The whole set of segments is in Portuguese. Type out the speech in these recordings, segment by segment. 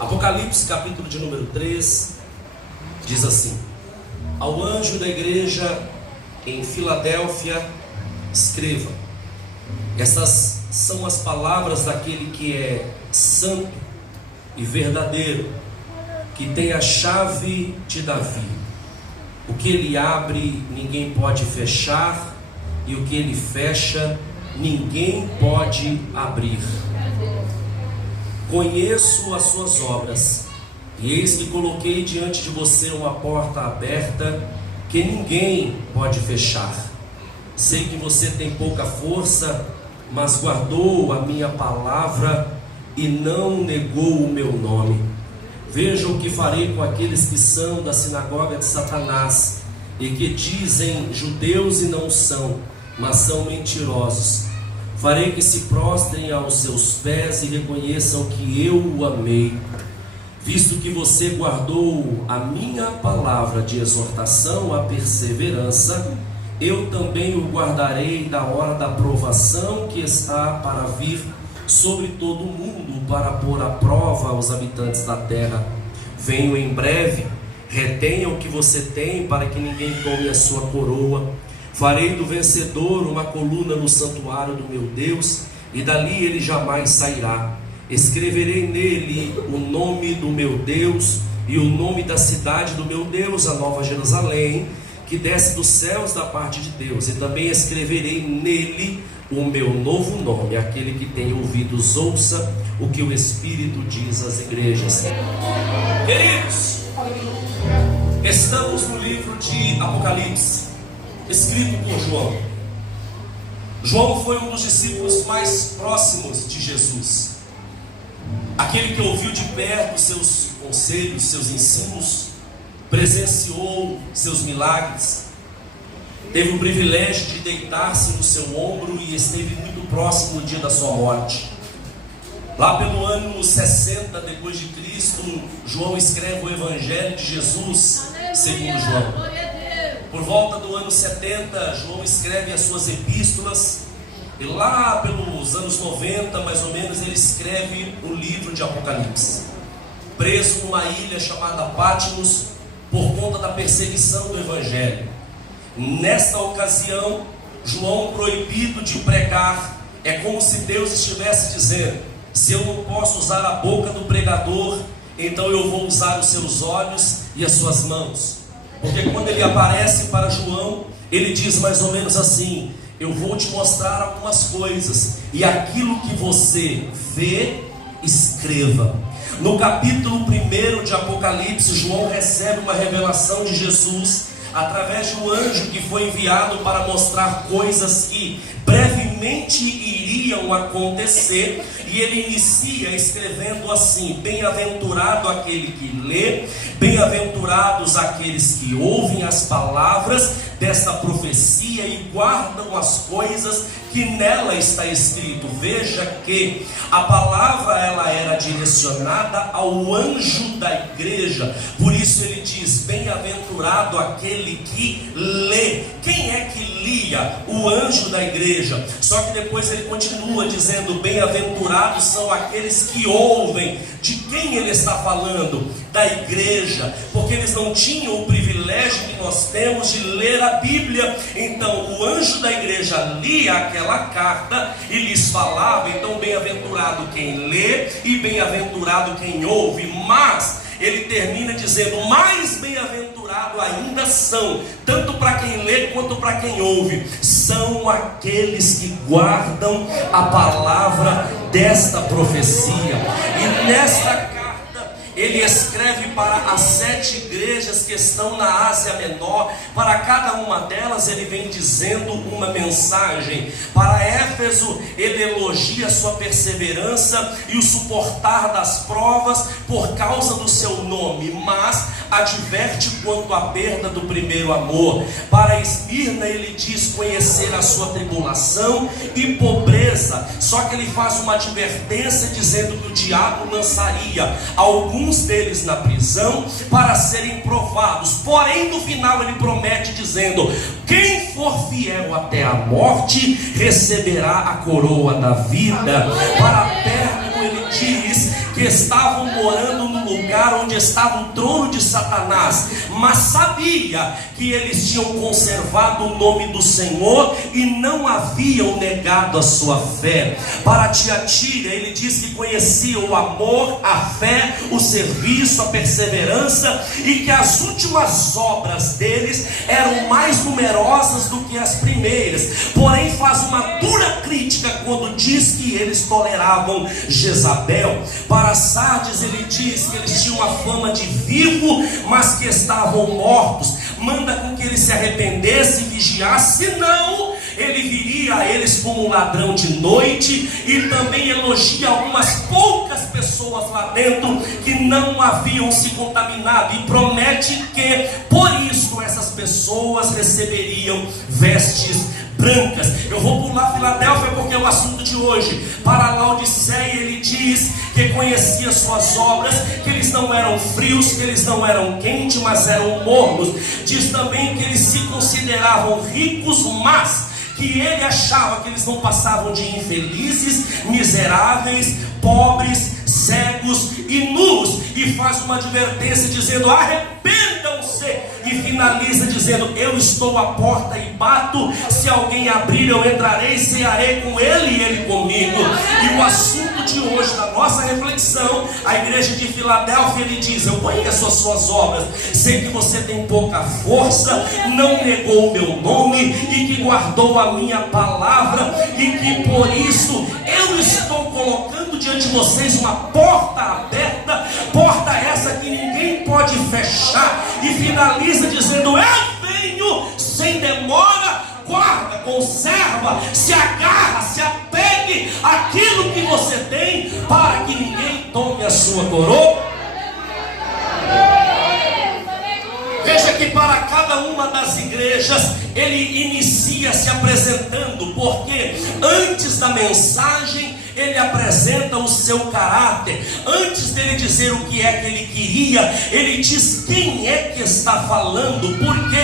Apocalipse, capítulo de número 3, diz assim: ao anjo da igreja em Filadélfia, escreva: essas são as palavras daquele que é santo e verdadeiro, que tem a chave de Davi. O que ele abre, ninguém pode fechar, e o que ele fecha, ninguém pode abrir. Conheço as suas obras, e eis que coloquei diante de você uma porta aberta, que ninguém pode fechar. Sei que você tem pouca força, mas guardou a minha palavra e não negou o meu nome. Veja o que farei com aqueles que são da sinagoga de Satanás, e que dizem judeus e não são, mas são mentirosos. Farei que se prostrem aos seus pés e reconheçam que eu o amei. Visto que você guardou a minha palavra de exortação à perseverança, eu também o guardarei da hora da provação que está para vir sobre todo o mundo, para pôr à prova os habitantes da terra. Venho em breve, retenha o que você tem, para que ninguém tome a sua coroa. Farei do vencedor uma coluna no santuário do meu Deus, e dali ele jamais sairá. Escreverei nele o nome do meu Deus e o nome da cidade do meu Deus, a Nova Jerusalém, que desce dos céus da parte de Deus. E também escreverei nele o meu novo nome. Aquele que tem ouvidos, ouça o que o Espírito diz às igrejas. Queridos, estamos no livro de Apocalipse, escrito por João. João foi um dos discípulos mais próximos de Jesus, aquele que ouviu de perto seus conselhos, seus ensinos, presenciou seus milagres, teve o privilégio de deitar-se no seu ombro e esteve muito próximo no dia da sua morte. Lá pelo ano 60 depois de Cristo, João escreve o Evangelho de Jesus segundo João. Por volta do ano 70, João escreve as suas epístolas, e lá pelos anos 90, mais ou menos, ele escreve o livro de Apocalipse. Preso numa ilha chamada Patmos, por conta da perseguição do Evangelho. Nesta ocasião, João, proibido de pregar, é como se Deus estivesse dizendo: se eu não posso usar a boca do pregador, então eu vou usar os seus olhos e as suas mãos. Porque quando ele aparece para João, ele diz mais ou menos assim: eu vou te mostrar algumas coisas, e aquilo que você vê, escreva. No capítulo 1 de Apocalipse, João recebe uma revelação de Jesus através de um anjo que foi enviado para mostrar coisas que brevemente iriam acontecer. E ele inicia escrevendo assim: bem-aventurado aquele que lê, bem-aventurados aqueles que ouvem as palavras desta profecia e guardam as coisas que nela está escrito. Veja que a palavra ela era direcionada ao anjo da igreja, por isso ele diz: bem-aventurado aquele que lê. Quem é que lia? O anjo da igreja. Só que depois ele continua dizendo: bem-aventurados são aqueles que ouvem. De quem ele está falando? Da igreja, porque eles não tinham o privilégio que nós temos de ler a Bíblia. Então o anjo da igreja lia aquela carta e lhes falava. Então bem-aventurado quem lê e bem-aventurado quem ouve. Mas ele termina dizendo: mais bem-aventurado ainda são, tanto para quem lê quanto para quem ouve, são aqueles que guardam a palavra desta profecia. E nesta carta ele escreve para as 7 igrejas que estão na Ásia Menor. Para cada uma delas ele vem dizendo uma mensagem. Para Éfeso ele elogia a sua perseverança e o suportar das provas por causa do seu nome, mas adverte quanto à perda do primeiro amor. Para Esmirna ele diz conhecer a sua tribulação e pobreza, só que ele faz uma advertência dizendo que o diabo lançaria alguns deles na prisão para serem provados. Porém no final ele promete dizendo: quem for fiel até a morte receberá a coroa da vida. Para Pérgamo ele diz que que estavam morando no lugar onde estava o trono de Satanás, mas sabia que eles tinham conservado o nome do Senhor e não haviam negado a sua fé. Para Tiatira, ele diz que conhecia o amor, a fé, o serviço, a perseverança, e que as últimas obras deles eram mais numerosas do que as primeiras. Porém, faz uma dura crítica quando diz que eles toleravam Jezabel. Para Sardes, ele diz que eles tinham a fama de vivo, mas que estavam mortos. Manda com que eles se arrependessem e vigiassem, senão ele viria a eles como um ladrão de noite. E também elogia algumas poucas pessoas lá dentro que não haviam se contaminado, e promete que por isso essas pessoas receberiam vestes brancas. Eu vou pular Filadélfia porque é o assunto de hoje. Para Laodiceia, ele diz que conhecia suas obras, que eles não eram frios, que eles não eram quentes, mas eram mornos. Diz também que eles se consideravam ricos, mas que ele achava que eles não passavam de infelizes, miseráveis, pobres, cegos e nus. E faz uma advertência dizendo: arrependam-se. E finaliza dizendo: eu estou à porta e bato, se alguém abrir eu entrarei, cearei com ele e ele comigo. E o assunto de hoje, da nossa reflexão, a igreja de Filadélfia, ele diz: eu conheço as suas obras, sei que você tem pouca força, não negou o meu nome e que guardou a minha palavra, e que por isso eu estou colocando diante de vocês uma porta aberta, porta essa que ninguém pode fechar. E finaliza dizendo: eu venho sem demora. Guarda, conserva, se agarra, se apegue àquilo que você tem, para que ninguém tome a sua coroa. Veja que para cada uma das igrejas ele inicia se apresentando, porque antes da mensagem ele apresenta o seu caráter. Antes dele dizer o que é que ele queria, ele diz quem é que está falando. Porque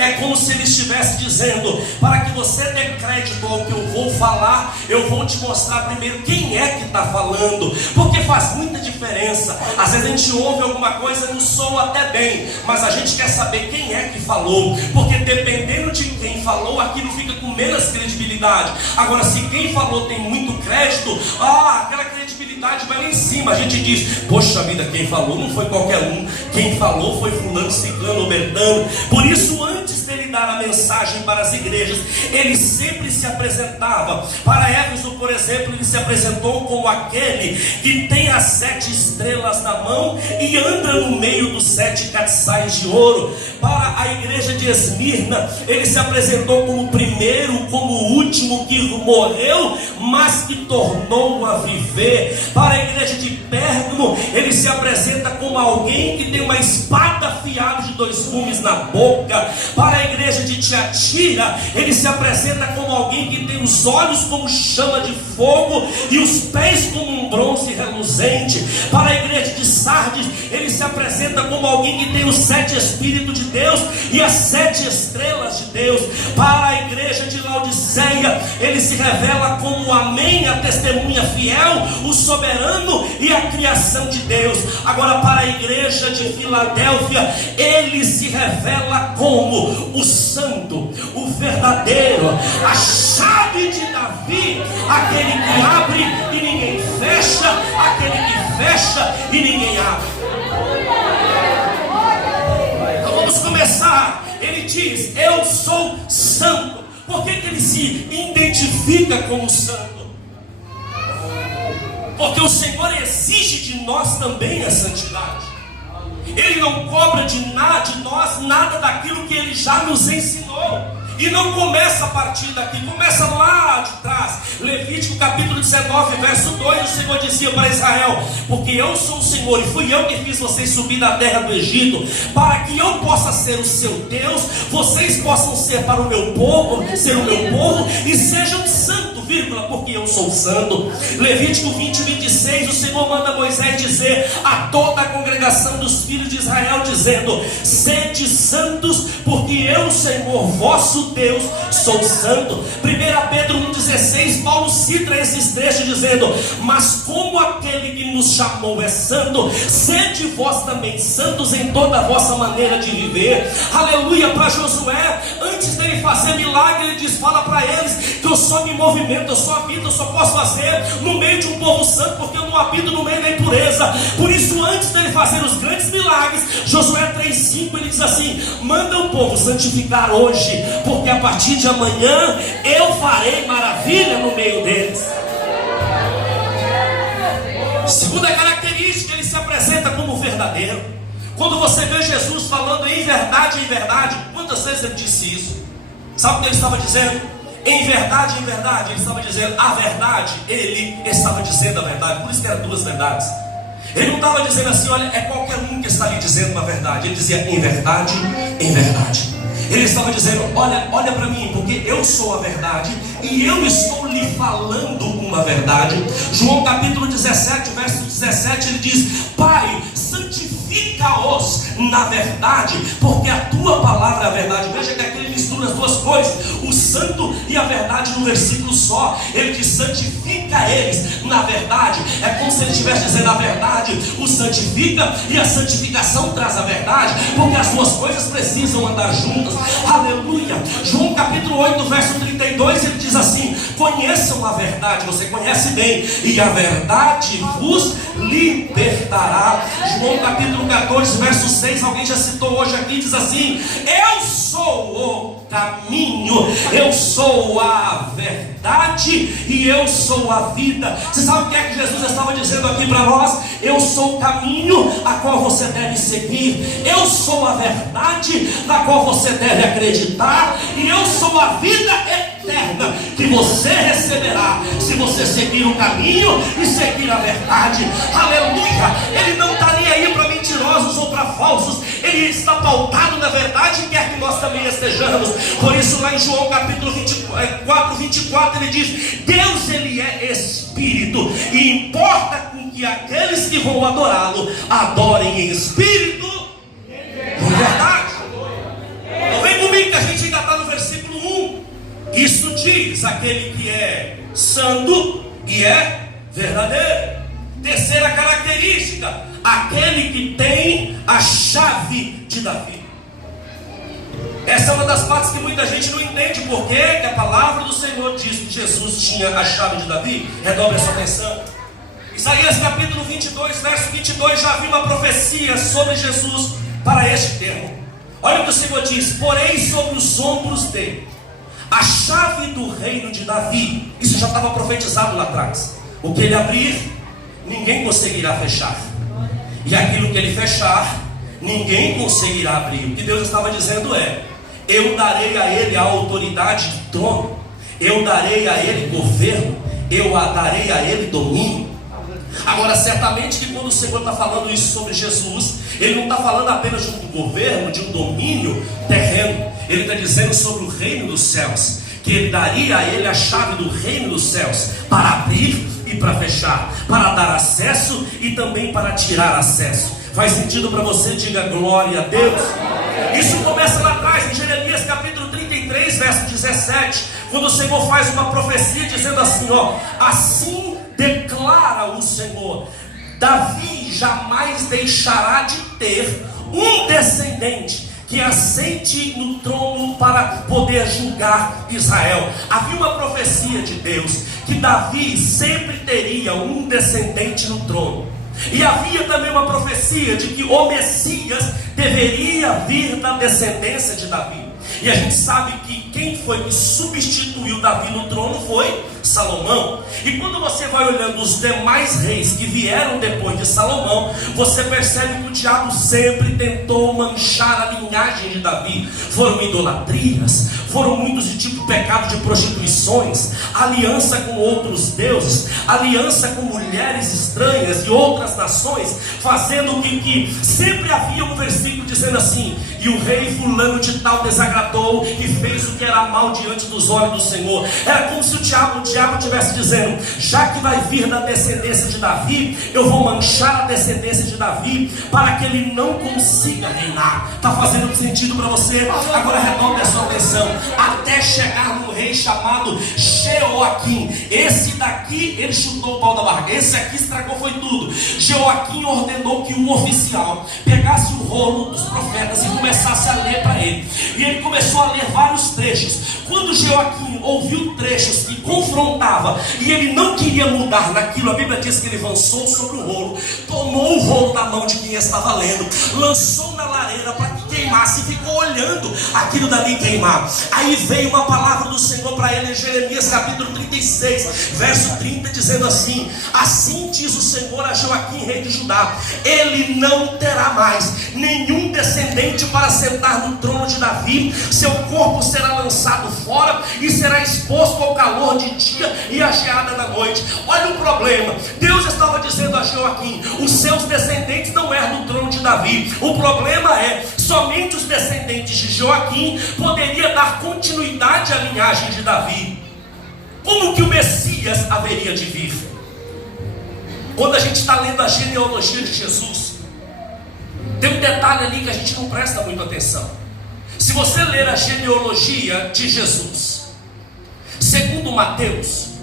é como se ele estivesse dizendo: para que você dê crédito ao que eu vou falar, eu vou te mostrar primeiro quem é que está falando. Porque faz muita diferença. Às vezes a gente ouve alguma coisa e não soa até bem, mas a gente quer saber quem é que falou, porque dependendo de quem falou, aquilo fica com menos credibilidade. Agora, se quem falou tem muito crédito, aquela credibilidade vai lá em cima. A gente diz: poxa vida, quem falou não foi qualquer um, quem falou foi fulano, ciclano, bertano. Por isso, antes dele dar a mensagem para as igrejas, ele sempre se apresentava. Para Éfeso, por exemplo, ele se apresentou como aquele que tem as 7 estrelas na mão e anda no meio dos 7 castiçais de ouro. Para a igreja de Esmirna, ele se apresentou como o primeiro, como o último que morreu, mas que tornou a viver. Para a igreja de Pérgamo, ele se apresenta como alguém que tem uma espada afiada de 2 gumes na boca. Para a igreja de Tiatira, ele se apresenta como alguém que tem os olhos como chama de fogo e os pés como um bronze reluzente. Para a igreja de Sardes, ele se apresenta como alguém que tem os 7 Espíritos de Deus e as 7 estrelas de Deus. Para a igreja de Laodiceia, ele se revela como o Amém, a testemunha fiel, o soberano e a criação de Deus. Agora, para a igreja de Filadélfia, ele se revela como o santo, o verdadeiro, a chave de Davi, aquele que abre e ninguém fecha, aquele que fecha e ninguém abre. Então vamos começar. Ele diz: eu sou santo. Por que ele se identifica como santo? Porque o Senhor exige de nós também a santidade. Ele não cobra de nós nada daquilo que Ele já nos ensinou. E não começa a partir daqui, começa lá de trás. Levítico capítulo 19, verso 2, o Senhor dizia para Israel: porque eu sou o Senhor e fui eu que fiz vocês subir da terra do Egito, para que eu possa ser o seu Deus, vocês possam ser para o meu povo, ser o meu povo, e sejam santos, porque eu sou santo. Levítico 20, 26, o Senhor manda Moisés dizer a toda a congregação: congregação dos filhos de Israel, dizendo: sede santos, porque eu, Senhor, vosso Deus, sou santo. 1 Pedro 1,16, Paulo cita esses trechos dizendo: mas como aquele que nos chamou é santo, sede vós também santos em toda a vossa maneira de viver. Aleluia. Para Josué, antes dele fazer milagre, ele diz: fala para eles que eu só me movimento, eu só habito, eu só posso fazer no meio de um povo santo, porque eu não habito no meio da impureza. Por isso, antes dele fazer os grandes milagres, Josué 3,5, ele diz assim: manda o povo santificar hoje, porque a partir de amanhã eu farei maravilha no meio deles. Segunda característica, ele se apresenta como verdadeiro. Quando você vê Jesus falando em verdade, quantas vezes ele disse isso? Sabe o que ele estava dizendo? Em verdade, ele estava dizendo a verdade. Ele estava dizendo a verdade. Por isso que eram duas verdades. Ele não estava dizendo assim: olha, é qualquer um que está lhe dizendo uma verdade. Ele dizia em verdade. Ele estava dizendo: olha para mim, porque eu sou a verdade e eu estou lhe falando uma verdade. João capítulo 17, verso 17, ele diz: Pai, santifica-os na verdade, porque a tua palavra é a verdade. Veja que aqui ele mistura as duas coisas, o santo e a verdade, no versículo só. Ele diz: santifica eles na verdade. É como se ele estivesse dizendo: a verdade o santifica e a santificação traz a verdade, porque as duas coisas precisam andar juntas. Aleluia. João capítulo 8, verso 32, ele diz assim: conheçam a verdade, você conhece bem, e a verdade vos libertará. João capítulo 14, verso 6, alguém já citou hoje aqui, diz assim: eu sou o caminho, eu sou a verdade e eu sou a vida. Você sabe o que é que Jesus estava dizendo aqui para nós? Eu sou o caminho a qual você deve seguir, eu sou a verdade na qual você deve acreditar, e eu sou a vida eterna que você receberá se você seguir o caminho e seguir a verdade. Aleluia. Ele não está nem aí para mentirosos ou para falsos, ele está pautado na verdade e quer que nós também estejamos. Por isso lá em João capítulo 4, 24, ele diz: Deus, ele é espírito, e importa com que aqueles que vão adorá-lo adorem em espírito e em verdade. Então vem comigo que a gente ainda está no versículo 1. Isso diz aquele que é santo e é verdadeiro. Terceira característica, aquele que tem a chave de Davi. Essa é uma das partes que muita gente não entende. Por quê? Que a palavra do Senhor diz que Jesus tinha a chave de Davi. Redobre a sua atenção. Isaías capítulo 22, verso 22, já havia uma profecia sobre Jesus para este termo. Olha o que o Senhor diz: porém sobre os ombros dele a chave do reino de Davi. Isso já estava profetizado lá atrás. O que ele abrir, ninguém conseguirá fechar, e aquilo que ele fechar, ninguém conseguirá abrir. O que Deus estava dizendo é: eu darei a ele a autoridade de trono, eu darei a ele governo, eu darei a ele domínio. Agora, certamente que quando o Senhor está falando isso sobre Jesus, ele não está falando apenas de um governo, de um domínio terreno. Ele está dizendo sobre o reino dos céus, que ele daria a ele a chave do reino dos céus, para abrir e para fechar, para dar acesso e também para tirar acesso. Faz sentido para você? Diga glória a Deus. Isso começa lá atrás, em Jeremias capítulo 33, verso 17, quando o Senhor faz uma profecia dizendo assim: assim declara o Senhor, Davi jamais deixará de ter um descendente que assente no trono para poder julgar Israel. Havia uma profecia de Deus que Davi sempre teria um descendente no trono. E havia também uma profecia de que o Messias deveria vir da descendência de Davi. E a gente sabe que quem foi que substituiu Davi no trono foi Salomão. E quando você vai olhando os demais reis que vieram depois de Salomão, você percebe que o diabo sempre tentou manchar a linhagem de Davi. Foram idolatrias, foram muitos de tipo pecado de prostituições, aliança com outros deuses, aliança com mulheres estranhas e outras nações, fazendo com que sempre havia um versículo dizendo assim: e o rei fulano de tal desagradou e fez o que era mal diante dos olhos do Senhor. Era como se o diabo diabo estivesse dizendo: já que vai vir da descendência de Davi, eu vou manchar a descendência de Davi para que ele não consiga reinar. Está fazendo sentido para você? Agora redobre a sua atenção. Até chegar no rei chamado Jeoaquim. Esse daqui, ele chutou o pau da barraca. Esse aqui estragou, foi tudo. Jeoaquim ordenou que um oficial pegasse o rolo dos profetas e começasse a ler para ele. E ele começou a ler vários trechos. Quando Jeoaquim ouviu trechos que confrontava e ele não queria mudar naquilo, a Bíblia diz que ele avançou sobre o rolo, tomou o rolo da mão de quem estava lendo, lançou na lareira para que queimasse e ficou olhando aquilo dali queimar. Aí veio uma palavra do Senhor para ele em Jeremias capítulo 36, verso 30, dizendo assim: assim diz o Senhor a Jeoaquim, rei de Judá: ele não terá mais nenhum descendente para sentar no trono de Davi, seu corpo será lançado fora e será exposto ao calor de dia e à geada da noite. Olha o problema. Deus estava dizendo a Jeoaquim: os seus descendentes não herdam o trono de Davi. O problema é, somente os descendentes de Jeoaquim poderia dar continuidade à linhagem de Davi. Como que o Messias haveria de vir? Quando a gente está lendo a genealogia de Jesus, tem um detalhe ali que a gente não presta muita atenção. Se você ler a genealogia de Jesus, segundo Mateus,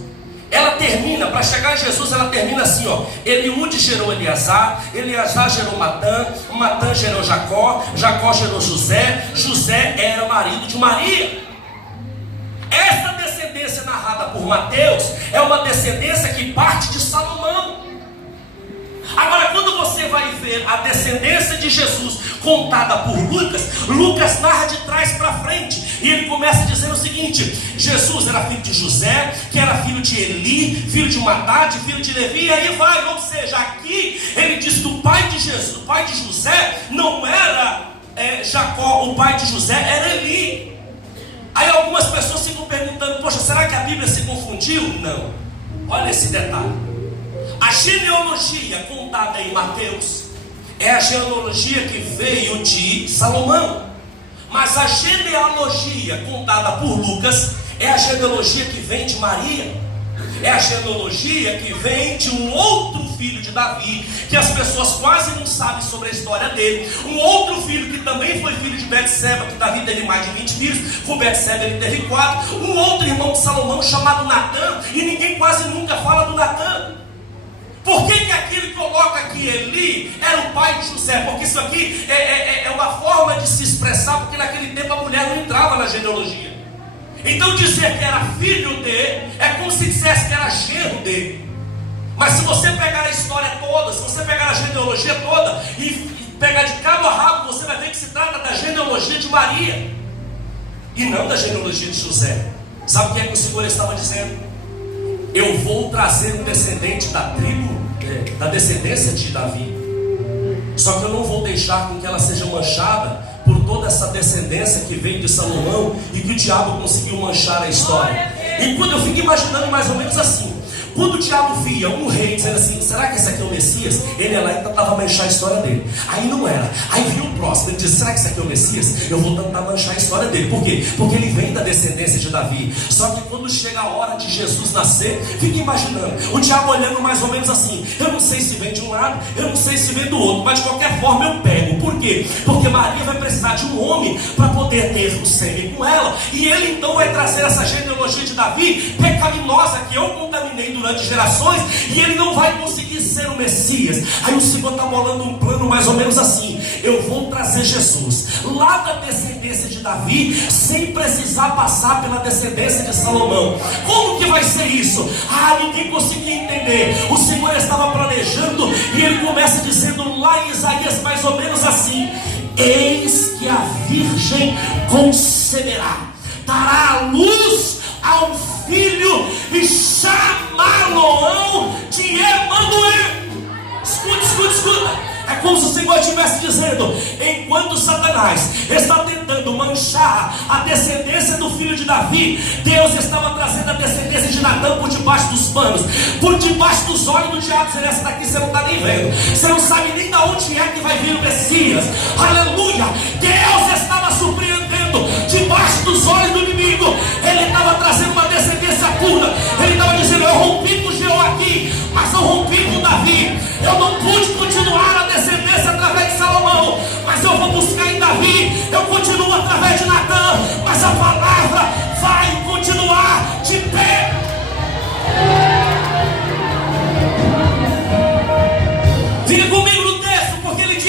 ela termina, para chegar a Jesus, ela termina assim, ó: Eliúde gerou Eleazar, Eleazar gerou Matã, Matã gerou Jacó, Jacó gerou José, José era marido de Maria. Essa descendência narrada por Mateus é uma descendência que parte de Salomão. Agora, quando você vai ver a descendência de Jesus contada por Lucas, Lucas narra de trás para frente, e ele começa dizendo o seguinte: Jesus era filho de José, que era filho de Eli, filho de Matate, filho de Levi, e aí vai. Ou seja, aqui ele diz que o pai de Jesus, o pai de José não era Jacó, o pai de José era Eli. Aí algumas pessoas ficam perguntando: poxa, será que a Bíblia se confundiu? Não. Olha esse detalhe. A genealogia contada em Mateus é a genealogia que veio de Salomão. Mas a genealogia contada por Lucas é a genealogia que vem de Maria. É a genealogia que vem de um outro filho de Davi, que as pessoas quase não sabem sobre a história dele. Um outro filho que também foi filho de Betseba, que Davi teve mais de 20 filhos, com Betseba ele teve 4. Um outro irmão de Salomão chamado Natã, e ninguém quase nunca fala do Natã. Por que aquele coloca que Eli era o pai de José? Porque isso aqui é uma forma de se expressar, porque naquele tempo a mulher não entrava na genealogia. Então dizer que era filho de é como se dissesse que era genro dele. Mas se você pegar a história toda, se você pegar a genealogia toda e pegar de cabo a rabo, você vai ver que se trata da genealogia de Maria e não da genealogia de José. Sabe o que é que o Senhor estava dizendo? Eu vou trazer um descendente da tribo, da descendência de Davi. Só que eu não vou deixar com que ela seja manchada por toda essa descendência que veio de Salomão e que o diabo conseguiu manchar a história. E quando eu fico imaginando mais ou menos assim, quando o diabo via um rei dizendo assim: será que esse aqui é o Messias? Ele ia lá e tentava manchar a história dele. Aí não era. Aí vinha o próximo, ele disse: será que esse aqui é o Messias? Eu vou tentar manchar a história dele. Por quê? Porque ele vem da descendência de Davi. Só que quando chega a hora de Jesus nascer, fica imaginando o diabo olhando mais ou menos assim: eu não sei se vem de um lado, eu não sei se vem do outro, mas de qualquer forma eu pego. Por quê? Porque Maria vai precisar de um homem para poder ter o sangue com ela. E ele então vai trazer essa genealogia de Davi pecaminosa que eu contaminei durante gerações, e ele não vai conseguir ser o Messias. Aí o Senhor está bolando um plano mais ou menos assim: eu vou trazer Jesus lá da descendência de Davi, sem precisar passar pela descendência de Salomão. Como que vai ser isso? Ninguém conseguia entender. O Senhor estava planejando, e ele começa dizendo lá em Isaías mais ou menos assim: eis que a virgem conceberá, dará à luz a um filho e chamá-lo-ão de Emanuel. Escuta. É como se o Senhor estivesse dizendo: enquanto Satanás está tentando manchar a descendência do filho de Davi, Deus estava trazendo a descendência de Natã por debaixo dos panos, por debaixo dos olhos do diabo, dizendo: essa daqui você não está nem vendo, você não sabe nem de onde é que vai vir o Messias. Aleluia! Deus estava surpreendendo debaixo dos olhos do inimigo. Ele estava trazendo uma descendência pura, ele estava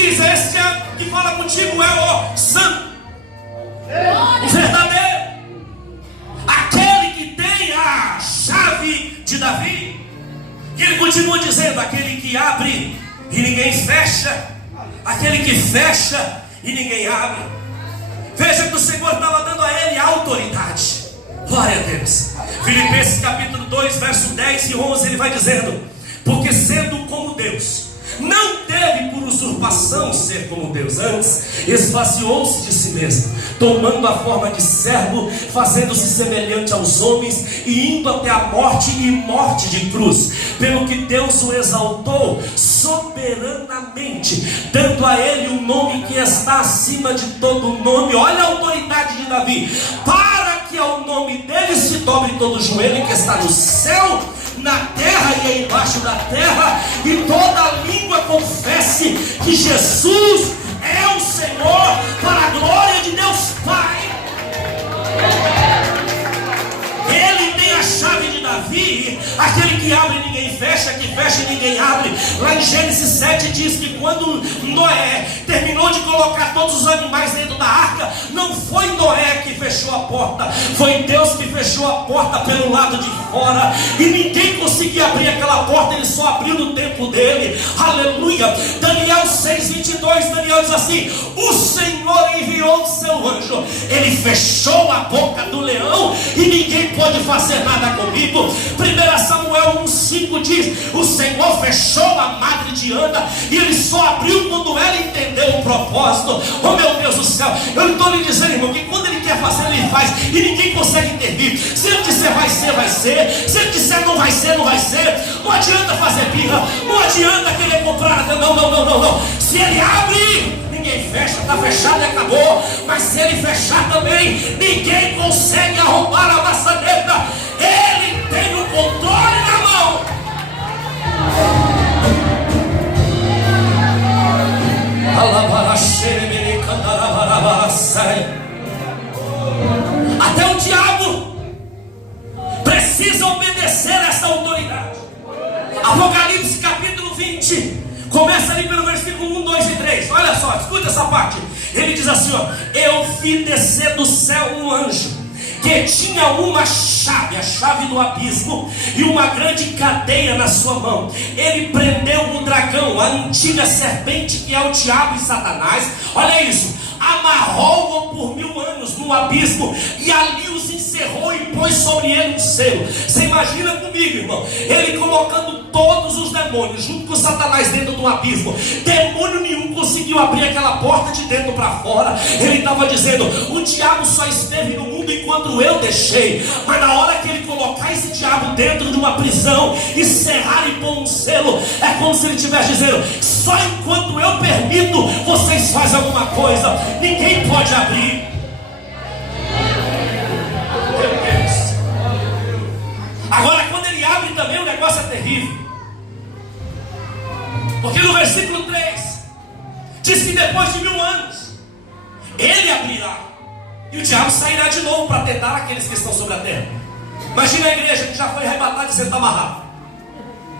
diz: esse que fala contigo é o santo, o verdadeiro, aquele que tem a chave de Davi. E ele continua dizendo: aquele que abre e ninguém fecha, aquele que fecha e ninguém abre. Veja que o Senhor estava dando a ele autoridade. Glória a Deus. Filipenses capítulo 2, verso 10 e 11, ele vai dizendo: porque sendo como Deus, não teve por usurpação ser como Deus, antes esvaziou-se de si mesmo, tomando a forma de servo, fazendo-se semelhante aos homens e indo até a morte, e morte de cruz. Pelo que Deus o exaltou soberanamente, dando a ele o nome que está acima de todo nome. Olha a autoridade de Davi: para que ao nome dele se dobre todo o joelho que está no céu, na terra e embaixo da terra, e toda língua confesse que Jesus é o Senhor, para a glória de Deus Pai. Ele tem a chave de Davi, aquele que abre e ninguém fecha, que fecha e ninguém abre. Lá em Gênesis 7 diz que quando Noé terminou de colocar todos os animais dentro da arca, não foi Noé que fechou a porta, foi Deus que fechou a porta pelo lado de fora, e ninguém conseguia abrir aquela porta, ele só abriu no tempo dele. Aleluia. Daniel 6:22, Daniel diz assim: o Senhor enviou o seu anjo, ele fechou a boca do leão e ninguém pode fazer nada comigo. 1 Samuel 1:5 diz: o Senhor fechou a madre de Ana e ele só abriu quando ela entendeu o propósito. Oh meu Deus do céu, eu estou lhe dizendo, irmão, que quando ele quer fazer, ele faz, e ninguém consegue intervir. Se ele disser vai ser, vai ser. Se ele disser não vai ser, não vai ser. Não adianta fazer birra, não adianta querer comprar. Não. Se ele abre, ninguém fecha, está fechado e acabou. Mas se ele fechar também, ninguém consegue arrombar a maçaneta. Ele tem o controle na mão. Até o diabo precisa obedecer a essa autoridade. Apocalipse capítulo 20 começa ali pelo versículo 1, 2 e 3. Olha só, escuta essa parte. Ele diz assim, ó: eu vi descer do céu um anjo que tinha uma chave, a chave do abismo, e uma grande cadeia na sua mão. Ele prendeu o dragão, a antiga serpente, que é o diabo e Satanás. Olha isso: amarrou-o por 1000 anos no abismo, e ali os encerrou e pôs sobre ele um selo. Você imagina comigo, irmão, ele colocando todos os demônios junto com Satanás dentro do abismo. Demônio nenhum conseguiu abrir aquela porta de dentro para fora. Ele estava dizendo: o diabo só esteve no mundo enquanto eu deixei, mas na hora que ele colocar esse diabo dentro de uma prisão, encerrar e pôr um selo, é como se ele estivesse dizendo: só enquanto eu permito, vocês fazem alguma coisa, ninguém pode abrir. Agora, quando ele abre também, o negócio é terrível, porque no versículo 3 diz que depois de 1000 anos ele abrirá, e o diabo sairá de novo para tentar aqueles que estão sobre a terra. Imagina a igreja que já foi arrebatada e senta amarrado.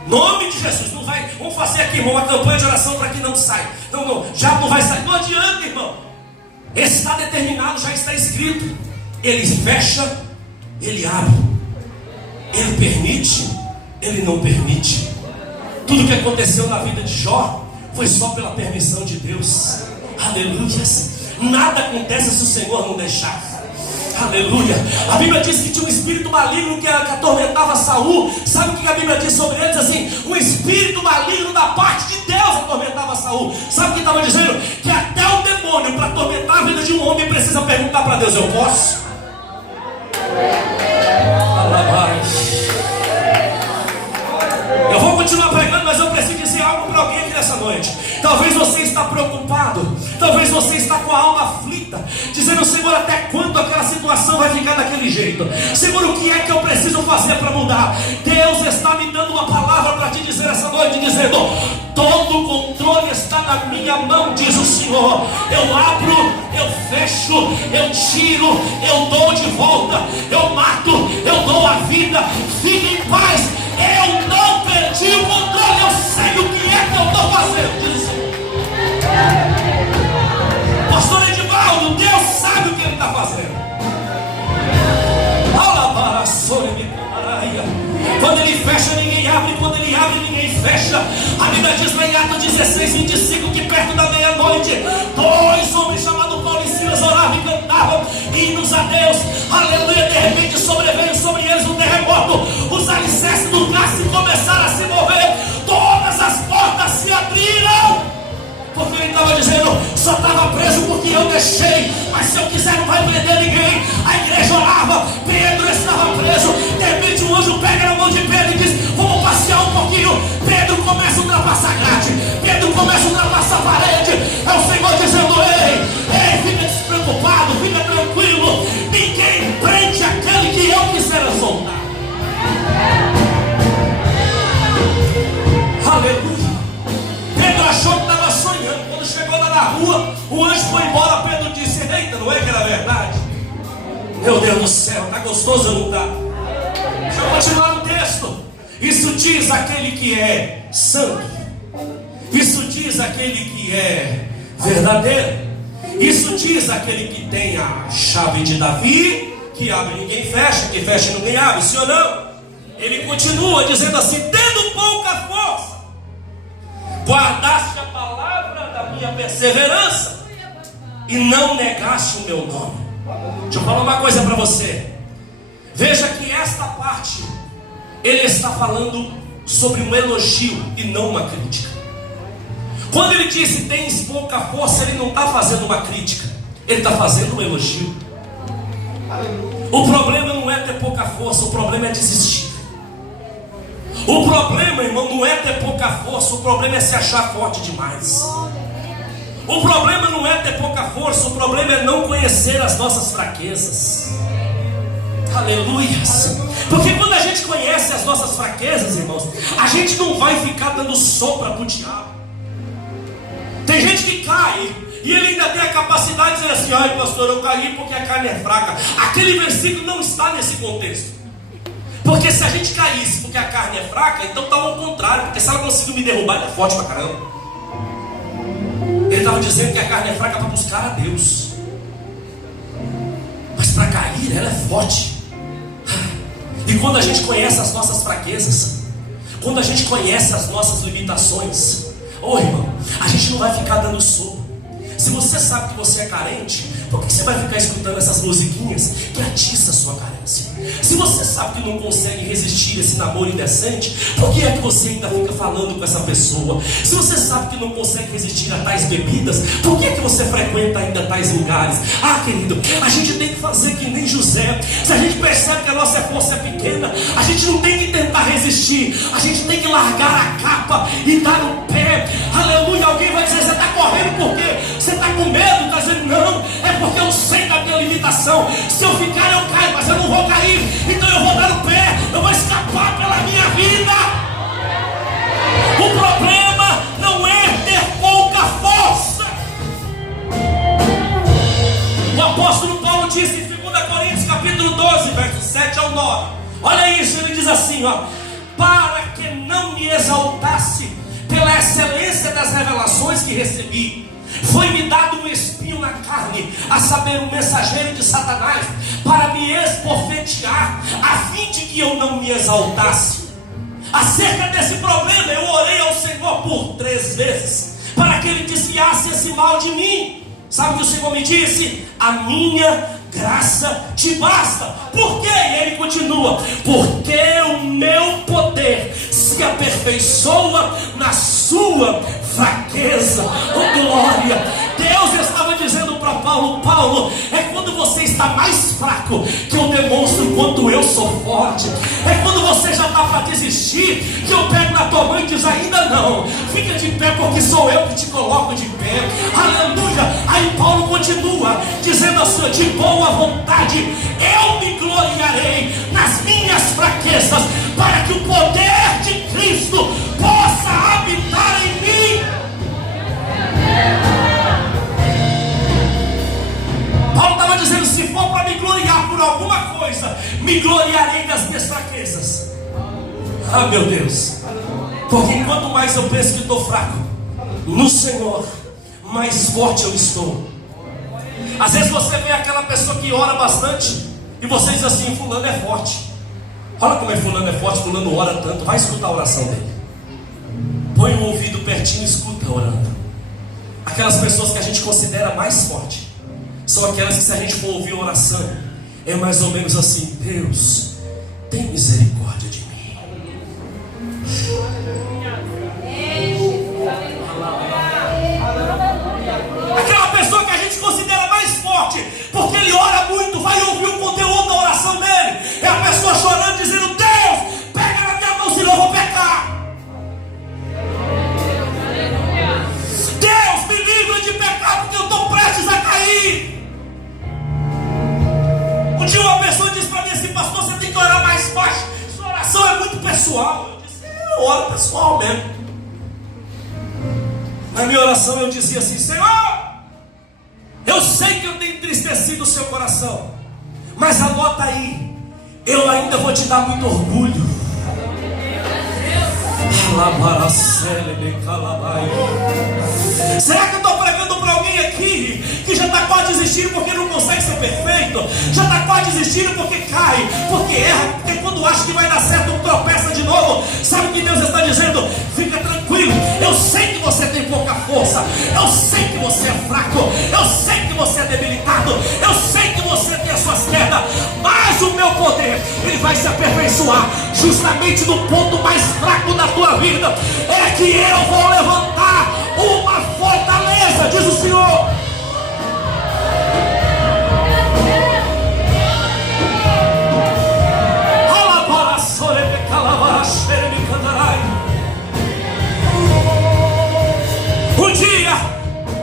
Nome de Jesus, não vai. Vamos fazer aqui, irmão, uma campanha de oração para que não saia. Não, já não vai sair. Não adianta, irmão. Está determinado, já está escrito. Ele fecha, ele abre. Ele permite, ele não permite. Tudo que aconteceu na vida de Jó foi só pela permissão de Deus. Aleluia. Nada acontece se o Senhor não deixar. Aleluia. A Bíblia diz que tinha um espírito maligno que atormentava Saul. Sabe o que a Bíblia diz sobre ele? Diz assim: um espírito maligno da parte de Deus atormentava Saul. Sabe o que estava dizendo? Que até o demônio, para atormentar a vida de um homem, precisa perguntar para Deus: eu posso? Eu vou continuar pregando, mas eu preciso dizer algo para alguém aqui nessa noite. Talvez você está preocupado, talvez você está com a alma aflita, dizendo: Senhor, até quando aquela situação vai ficar daquele jeito? Senhor, o que é que eu preciso fazer para mudar? Deus está me dando uma palavra para te dizer essa noite, dizendo: todo o controle está na minha mão, diz o Senhor. Eu abro, eu fecho, eu tiro, eu dou de volta, eu mato, eu dou a vida. Fique em paz, eu não perdi o controle, eu sei o que é que eu estou fazendo, diz o Senhor. fecha, ninguém abre. Quando ele abre, ninguém fecha. A Bíblia diz lá em Atos 16:25 que perto da meia-noite, 2 homens chamados Paulo e Silas oravam e cantavam hinos a Deus. Aleluia. De repente sobreveio sobre eles um terremoto. Os alicerces do cálice começaram a se mover. Todas as portas se abriram. Porque ele estava dizendo, só estava preso porque eu deixei, mas se eu quiser não vai prender ninguém. A igreja orava, Pedro estava preso. De repente um anjo pega na mão de Pedro e diz, vamos passear um pouquinho. Pedro começa a ultrapassar a grade, Pedro começa a ultrapassar a parede. É o Senhor dizendo, ei, fica despreocupado, fica tranquilo. Ninguém prende aquele que eu quiser soltar. Aleluia. Pedro achou que estava sonhando. Quando chegou lá na rua, o anjo foi embora. Pedro disse, eita, não é que era verdade? Meu Deus do céu, está gostoso ou não está? Deixa eu continuar no texto. Isso diz aquele que é santo. Isso diz aquele que é verdadeiro. Isso diz aquele que tem a chave de Davi, que abre e ninguém fecha, que fecha e ninguém abre, sim ou não? Ele continua dizendo assim, tendo pouca força, guardaste a palavra da minha perseverança e não negaste o meu nome. Deixa eu falar uma coisa para você. Veja que esta parte ele está falando sobre um elogio e não uma crítica. Quando ele disse tens pouca força, ele não está fazendo uma crítica, ele está fazendo um elogio. O problema não é ter pouca força, o problema é desistir. O problema, irmão, não é ter pouca força, o problema é se achar forte demais. O problema não é ter pouca força, o problema é não conhecer as nossas fraquezas. Aleluias. Porque quando a gente conhece as nossas fraquezas, irmãos, a gente não vai ficar dando sombra para o diabo. Tem gente que cai e ele ainda tem a capacidade de dizer assim, ai pastor, eu caí porque a carne é fraca. Aquele versículo não está nesse contexto. Porque se a gente caísse porque a carne é fraca, então estava ao contrário. Porque se ela conseguiu me derrubar, ela é forte pra caramba. Ele estava dizendo que a carne é fraca para buscar a Deus, mas para cair ela é forte. E quando a gente conhece as nossas fraquezas, quando a gente conhece as nossas limitações, irmão, a gente não vai ficar dando soco. Se você sabe que você é carente, por que você vai ficar escutando essas musiquinhas que atiçam a sua carência? Se você sabe que não consegue resistir a esse namoro indecente, por que é que você ainda fica falando com essa pessoa? Se você sabe que não consegue resistir a tais bebidas, por que é que você frequenta ainda tais lugares? Querido, a gente tem que fazer que nem José. Se a gente percebe que a nossa força é pequena, a gente não tem que tentar resistir, a gente tem que largar a capa e dar o pé. Aleluia. Alguém vai dizer, você está correndo por quê? Você está com medo? Está dizendo, não, é porque eu sei da minha limitação. Se eu ficar eu caio, mas eu não vou cair. Então eu vou dar o pé, eu vou escapar pela minha vida. O problema não é ter pouca força. O apóstolo Paulo disse em 2 Coríntios capítulo 12, versos 7 ao 9. Olha isso, ele diz assim, para que não me exaltasse pela excelência das revelações que recebi, foi-me dado um espinho na carne, a saber, um mensageiro de Satanás, para me esbofetear, a fim de que eu não me exaltasse. Acerca desse problema, eu orei ao Senhor por 3 vezes, para que Ele desviasse esse mal de mim. Sabe o que o Senhor me disse? A minha graça te basta. Por quê? E ele continua, porque o meu poder se aperfeiçoa na sua fraqueza. Oh glória! Deus estava dizendo para Paulo, é quando você está mais fraco que eu demonstro o quanto eu sou forte. É quando você já está para desistir que eu pego na tua mão e diz, ainda não, fica de pé porque sou eu que te coloco de pé. Aleluia! Aí Paulo continua dizendo assim, de boa vontade eu me gloriarei nas minhas fraquezas, para que o poder de Cristo possa habitar em mim. Paulo estava dizendo, se for para me gloriar por alguma coisa, me gloriarei das minhas fraquezas. Meu Deus, porque enquanto mais eu penso que estou fraco no Senhor, mais forte eu estou. Às vezes você vê aquela pessoa que ora bastante e você diz assim, fulano é forte. Olha como fulano é forte, fulano ora tanto. Vai escutar a oração dele. Põe o ouvido pertinho e escuta orando. Aquelas pessoas que a gente considera mais forte são aquelas que, se a gente for ouvir a oração, é mais ou menos assim: Deus, tem misericórdia de mim. Aquela pessoa que a gente considera mais forte, porque ele ora muito, vai ouvir o conteúdo da oração dele, é a pessoa chorando, dizendo: Deus, pega na minha mão, senão eu vou pecar. Deus, me livra de pecar, porque eu estou prestes a cair. Um dia uma pessoa disse para mim assim: pastor, você tem que orar mais forte, sua oração é muito pessoal. Eu disse: eu oro pessoal mesmo. Na minha oração eu dizia assim: Senhor, eu sei que eu tenho entristecido o seu coração, mas anota aí, eu ainda vou te dar muito orgulho. Será que eu estou pregando para alguém aqui que já está quase desistindo porque não consegue ser perfeito? Já está quase desistindo porque cai, porque erra, porque quando acha que vai dar certo tropeça de novo? Sabe o que Deus está dizendo? Fica tranquilo, eu sei que você tem pouca força, eu sei que você é fraco, eu sei que você é debilitado, eu sei que você tem as suas quedas, mas o meu poder, ele vai se aperfeiçoar justamente no ponto mais fraco da tua vida. É que eu vou levantar uma fortaleza, diz o Senhor. Um dia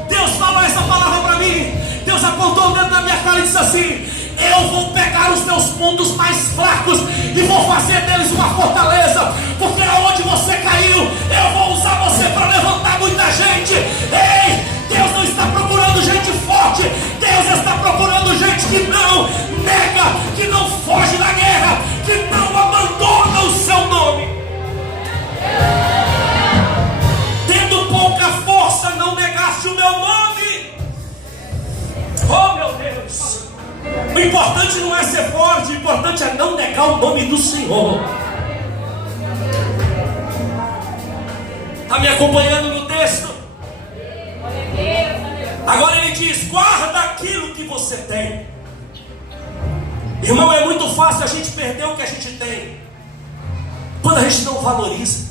Deus falou essa palavra para mim. Deus apontou o dedo na minha cara e disse assim: eu vou pegar os teus pontos mais fracos e vou fazer deles uma fortaleza, porque aonde você caiu, eu vou usar você para levantar muita gente. Ei, Deus não está procurando gente forte, Deus está procurando gente que não nega, que não foge da guerra, que não abandona o seu nome. Tendo pouca força, não negaste o meu nome. Oh meu Deus, o importante não é ser forte, o importante é não negar o nome do Senhor. Está me acompanhando no texto? Agora ele diz: guarda aquilo que você tem. Irmão, é muito fácil a gente perder o que a gente tem quando a gente não valoriza.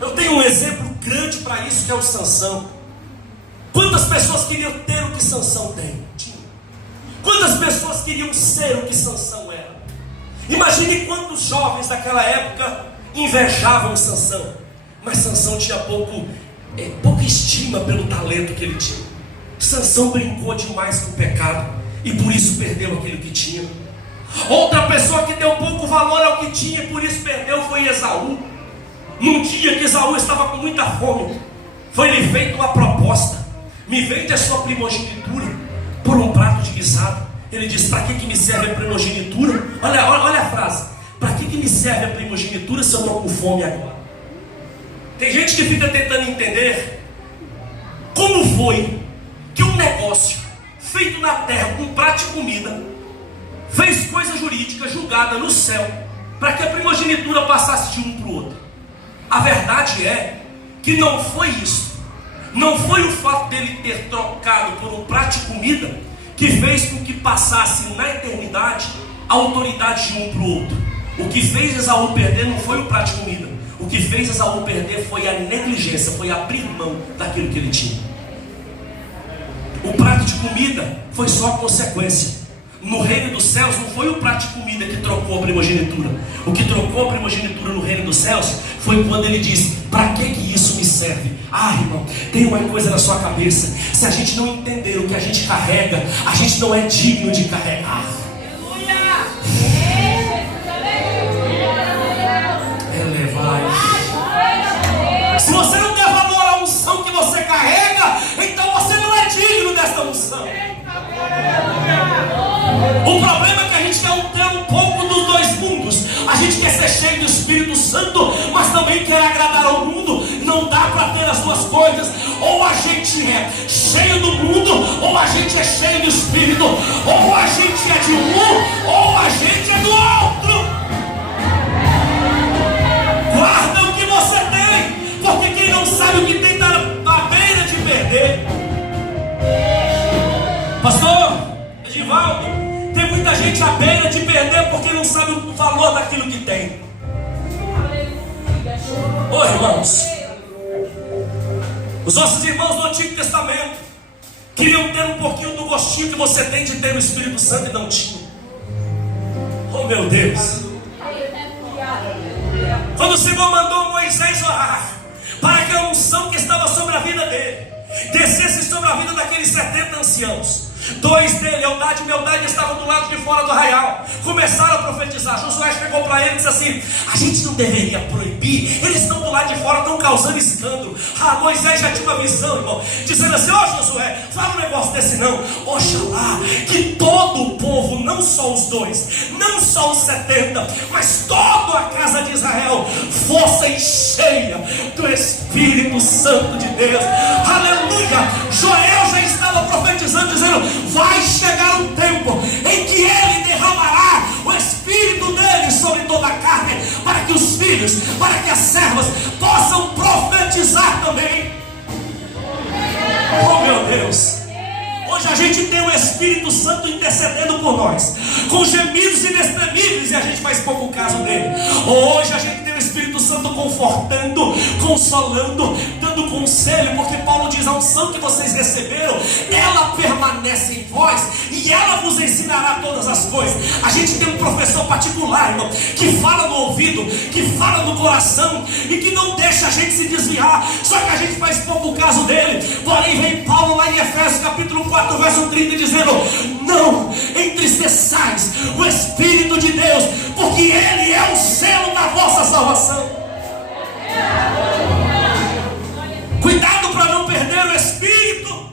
Eu tenho um exemplo grande para isso, que é o Sansão. Quantas pessoas queriam ter o que Sansão tem? Quantas pessoas queriam ser o que Sansão era? Imagine quantos jovens daquela época invejavam Sansão. Mas Sansão tinha pouca estima pelo talento que ele tinha. Sansão brincou demais com o pecado e por isso perdeu aquilo que tinha. Outra pessoa que deu pouco valor ao que tinha e por isso perdeu foi Esaú. Num dia que Esaú estava com muita fome, foi-lhe feita uma proposta: me vende a sua primogenitura por um prato de guisado. Ele diz: para que me serve a primogenitura? Olha a frase: para que me serve a primogenitura se eu estou com fome agora? Tem gente que fica tentando entender como foi que um negócio feito na terra com prato de comida fez coisa jurídica julgada no céu para que a primogenitura passasse de um para o outro. A verdade é que não foi isso. Não foi o fato dele ter trocado por um prato de comida que fez com que passasse na eternidade a autoridade de um para o outro. O que fez Esaú perder não foi o prato de comida. O que fez Esaú perder foi a negligência, foi abrir mão daquilo que ele tinha. O prato de comida foi só a consequência. No reino dos céus não foi o prato de comida que trocou a primogenitura. O que trocou a primogenitura no reino dos céus foi quando ele disse: para que isso me serve? Ah, irmão, tem uma coisa na sua cabeça: se a gente não entender o que a gente carrega, a gente não é digno de carregar. Se você não der valor à unção que você carrega, então você não é digno dessa unção. O problema é que a gente quer ter um pouco dos dois mundos. A gente quer ser cheio do Espírito Santo, mas também quer agradar ao mundo. Não dá para ter as duas coisas. Ou a gente é cheio do mundo, ou a gente é cheio do Espírito. Ou a gente é de um, ou a gente é do outro. gente à beira de perder porque não sabe o valor daquilo que tem. Ô irmãos, os nossos irmãos do Antigo Testamento queriam ter um pouquinho do gostinho que você tem de ter o Espírito Santo e não tinha. Oh meu Deus. Quando o Senhor mandou Moisés orar para que a unção que estava sobre a vida dele descesse sobre a vida daqueles 70 anciãos, 2 dele, Eldade e Meldade, estavam do lado de fora do arraial, começaram a profetizar. Josué chegou para ele e disse assim: a gente não deveria proibir, eles estão do lado de fora, estão causando escândalo. Moisés já tinha uma visão, irmão, dizendo assim: ô Josué, fala um negócio desse não. Oxalá que todo o povo, não só os 2, não só os 70, mas toda a casa de Israel fossem cheia do Espírito Santo de Deus. Aleluia. Joel já estava profetizando, dizendo: vai chegar um tempo em que ele derramará o Espírito dele sobre toda a carne, para que os filhos, para que as servas possam profetizar também. Oh meu Deus. Hoje a gente tem o Espírito Santo intercedendo por nós, com gemidos inexprimíveis, e a gente faz pouco caso dele. Hoje a gente tem o Espírito Santo confortando, consolando, dando conselho, porque Paulo diz: a unção que vocês receberam, ela permanece em vós e ela vos ensinará todas as coisas. A gente tem um professor particular, irmão, que fala no ouvido, que fala no coração e que não deixa a gente se desviar, só que a gente faz pouco caso dele. Porém vem Paulo lá em Efésios capítulo 4, verso 30, dizendo: não entristeçais o Espírito de Deus, porque ele é o selo da vossa salvação. Cuidado para não perder o Espírito.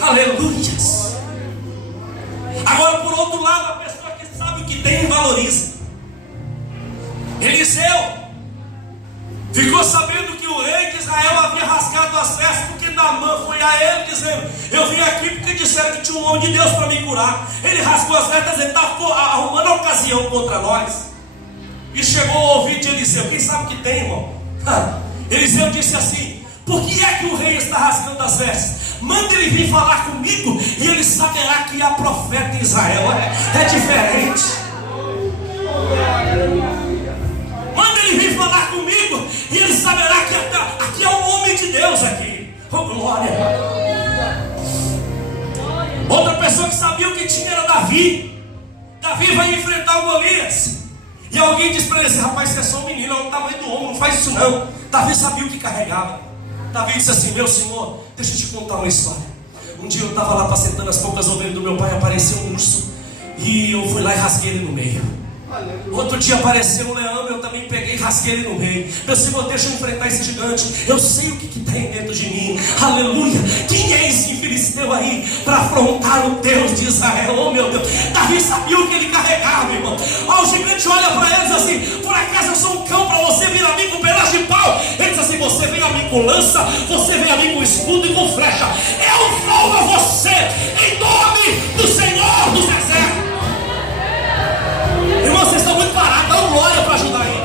Aleluias. Agora, por outro lado, a pessoa que sabe o que tem e valoriza. Eliseu ficou sabendo que o rei de Israel havia rasgado as vestes, porque Naamã foi a ele dizendo: eu vim aqui porque disseram que tinha um homem de Deus para me curar. Ele rasgou as vestes, ele estava arrumando a ocasião contra nós. E chegou ao ouvido de Eliseu. Quem sabe o que tem, irmão? Eliseu disse assim: por que é que o rei está rasgando as vestes? Manda ele vir falar comigo e ele saberá que há profeta em Israel. É diferente. Manda ele vir falar comigo e ele saberá que aqui é um homem de Deus aqui. Oh, glória. Outra pessoa que sabia o que tinha era Davi. Davi vai enfrentar o Golias. E alguém diz para ele assim: rapaz, você é só um menino, olha o tamanho do homem, não faz isso não. Davi sabia o que carregava. Davi disse assim: meu senhor, deixa eu te contar uma história. Um dia eu estava lá apacentando as poucas ovelhas do meu pai, apareceu um urso, e eu fui lá e rasguei ele no meio. Outro dia apareceu um leão, eu também peguei e rasguei ele no meio. Meu senhor, deixa eu enfrentar esse gigante, eu sei o que tem dentro de mim. Aleluia. Quem é esse filisteu aí para afrontar o Deus de Israel? Oh meu Deus. Davi sabia o que ele carregava, irmão. O gigante olha para ele e diz assim: por acaso eu sou um cão para você vir a mim com pedaço de pau? Ele diz assim: você vem a mim com lança, você vem a mim com escudo e com flecha. Eu vou a você em nome do Senhor dos Exércitos. Irmão, vocês estão muito parados, dá um glória para ajudar aí.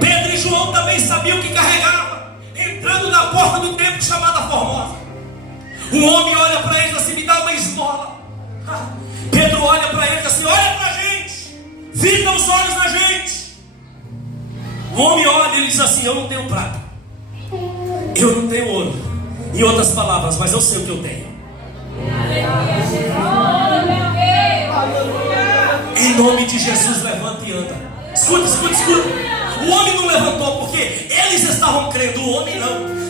Pedro e João também sabiam o que carregava, entrando na porta do templo chamada Formosa. Um homem olha para ele e diz assim: me dá uma esmola. Pedro olha para ele e diz assim: olha para a gente, fica os olhos na gente. O homem olha e ele diz assim: eu não tenho prata, eu não tenho ouro, em outras palavras, mas eu sei o que eu tenho. Em nome de Jesus, levanta e anda. Escuta, escuta, escuta. O homem não levantou porque eles estavam crendo, o homem não.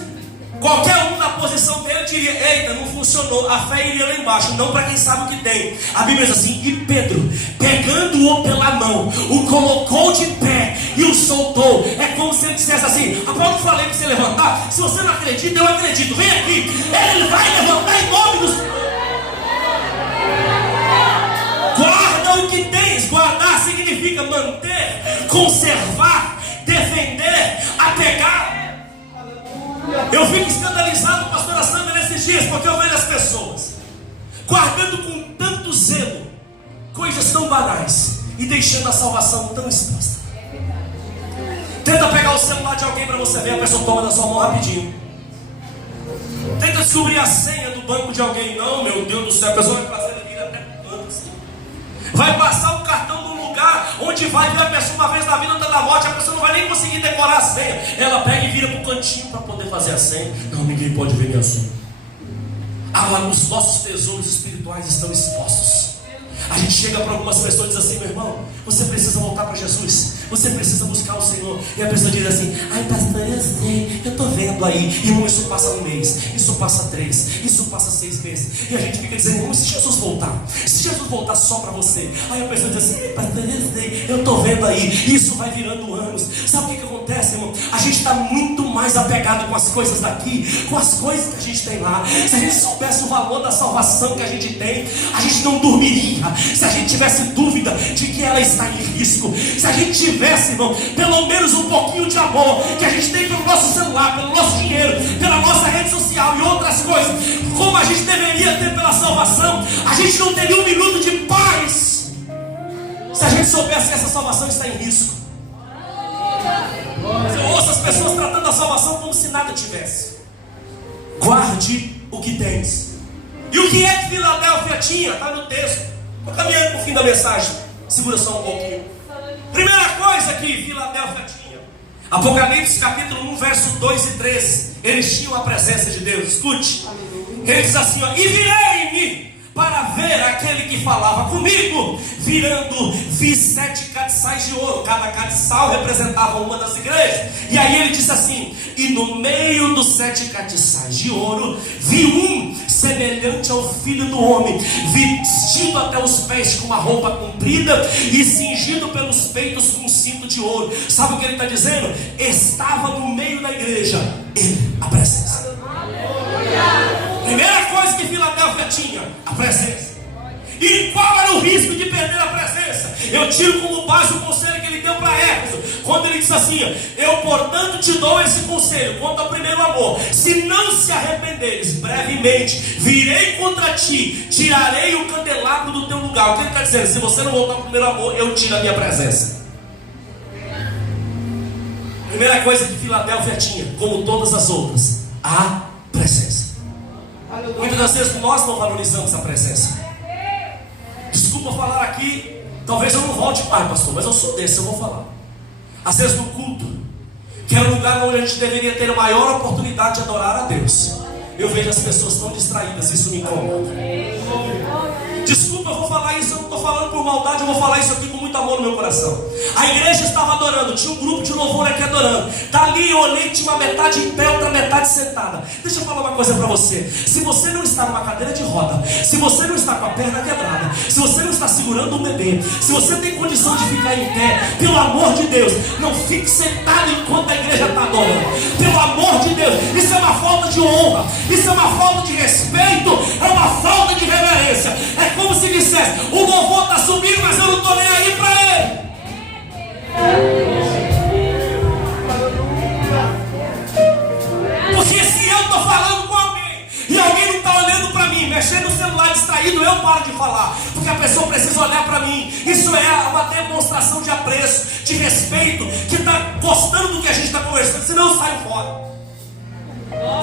Qualquer um na posição dele diria: eita, não funcionou, a fé iria lá embaixo. Não para quem sabe o que tem. A Bíblia diz assim: e Pedro, pegando-o pela mão, o colocou de pé e o soltou. É como se ele dissesse assim: a Paulo, falei para você levantar. Se você não acredita, eu acredito, vem aqui. Ele vai levantar em nome do Senhor. Guarda o que tens. Guardar significa manter, conservar, defender, apegar. Eu fico escandalizado, pastora Sandra, nesses dias, porque eu vejo as pessoas guardando com tanto zelo coisas tão banais e deixando a salvação tão exposta. Tenta pegar o celular de alguém para você ver, a pessoa toma da sua mão rapidinho. Tenta descobrir a senha do banco de alguém. Não, meu Deus do céu, a pessoa vai fazer ele vir até pro banco assim. Vai passar o cartão num lugar onde vai ver a pessoa uma vez na vida, anda na morte, a pessoa não vai nem conseguir decorar a senha. Ela pega e vira pro cantinho para poder fazer a senha. Não, ninguém pode ver minha senha. Os nossos tesouros espirituais estão expostos. A gente chega para algumas pessoas e diz assim: meu irmão, você precisa voltar para Jesus, você precisa buscar o Senhor. E a pessoa diz assim: ai pastor, eu sei, eu estou vendo aí. Irmão, isso passa um mês, isso passa 3, isso passa 6 meses. E a gente fica dizendo: irmão, se Jesus voltar, se Jesus voltar só para você. Aí a pessoa diz assim: ai pastor, eu sei, eu estou vendo aí. Isso vai virando anos. Sabe o que acontece, irmão? A gente está muito mais apegado com as coisas daqui, com as coisas que a gente tem lá. Se a gente soubesse o valor da salvação que a gente tem, a gente não dormiria. Se a gente tivesse dúvida de que ela está em risco, se a gente tivesse, irmão, pelo menos um pouquinho de amor que a gente tem pelo nosso celular, pelo nosso dinheiro, pela nossa rede social e outras coisas, como a gente deveria ter pela salvação, a gente não teria um minuto de paz se a gente soubesse que essa salvação está em risco. Mas eu ouço as pessoas tratando a salvação como se nada tivesse. Guarde o que tens. E o que é que Filadélfia tinha? Está no texto. Estou caminhando para o fim da mensagem. Segura só um pouquinho. Primeira coisa que Filadélfia tinha: Apocalipse capítulo 1, verso 2 e 3. Eles tinham a presença de Deus. Escute. Ele diz assim: ó, e virei-me para ver aquele que falava comigo. Virando, vi 7 castiçais de ouro. Cada castiçal representava uma das igrejas. E aí ele disse assim: e no meio dos 7 castiçais de ouro, vi um semelhante ao Filho do Homem, vestido até os pés com uma roupa comprida e cingido pelos peitos com um cinto de ouro. Sabe o que ele está dizendo? Estava no meio da igreja, ele, a presença. Primeira coisa que Filadélfia tinha: a presença. E qual era o risco de perder a presença? Eu tiro como base o conselho que ele deu para Éfeso, quando ele disse assim: eu portanto te dou esse conselho quanto ao primeiro amor, se não se arrependeres, brevemente virei contra ti, tirarei o candelabro do teu lugar. O que ele está dizendo? Se você não voltar ao primeiro amor, eu tiro a minha presença. Primeira coisa que Filadélfia tinha, como todas as outras: a presença. Muitas das vezes nós não valorizamos a presença. Desculpa falar aqui, talvez eu não volte mais, pastor, mas eu sou desse, eu vou falar. Às vezes no culto, que é o lugar onde a gente deveria ter a maior oportunidade de adorar a Deus, eu vejo as pessoas tão distraídas, isso me incomoda. Desculpa, eu vou falar isso, eu não estou falando por maldade, eu vou falar isso aqui com muito amor no meu coração. A igreja estava adorando, tinha um grupo de louvor aqui adorando. Dali eu olhei, tinha uma metade em pé, outra metade sentada. Deixa eu falar uma coisa para você: se você não está numa cadeira de roda, se você não está com a perna quebrada, se você não está segurando um bebê, se você tem condição de ficar em pé, pelo amor de Deus, não fique sentado enquanto a igreja está adorando. Pelo amor de Deus, isso é uma falta de honra, isso é uma falta de respeito, é uma falta de reverência. É como se dissesse: o louvor está subindo, mas eu não estou nem aí para ele. Porque se eu estou falando com alguém e alguém não está olhando para mim, mexendo no celular distraído, eu paro de falar, porque a pessoa precisa olhar para mim. Isso é uma demonstração de apreço, de respeito, que está gostando do que a gente está conversando, senão eu saio fora.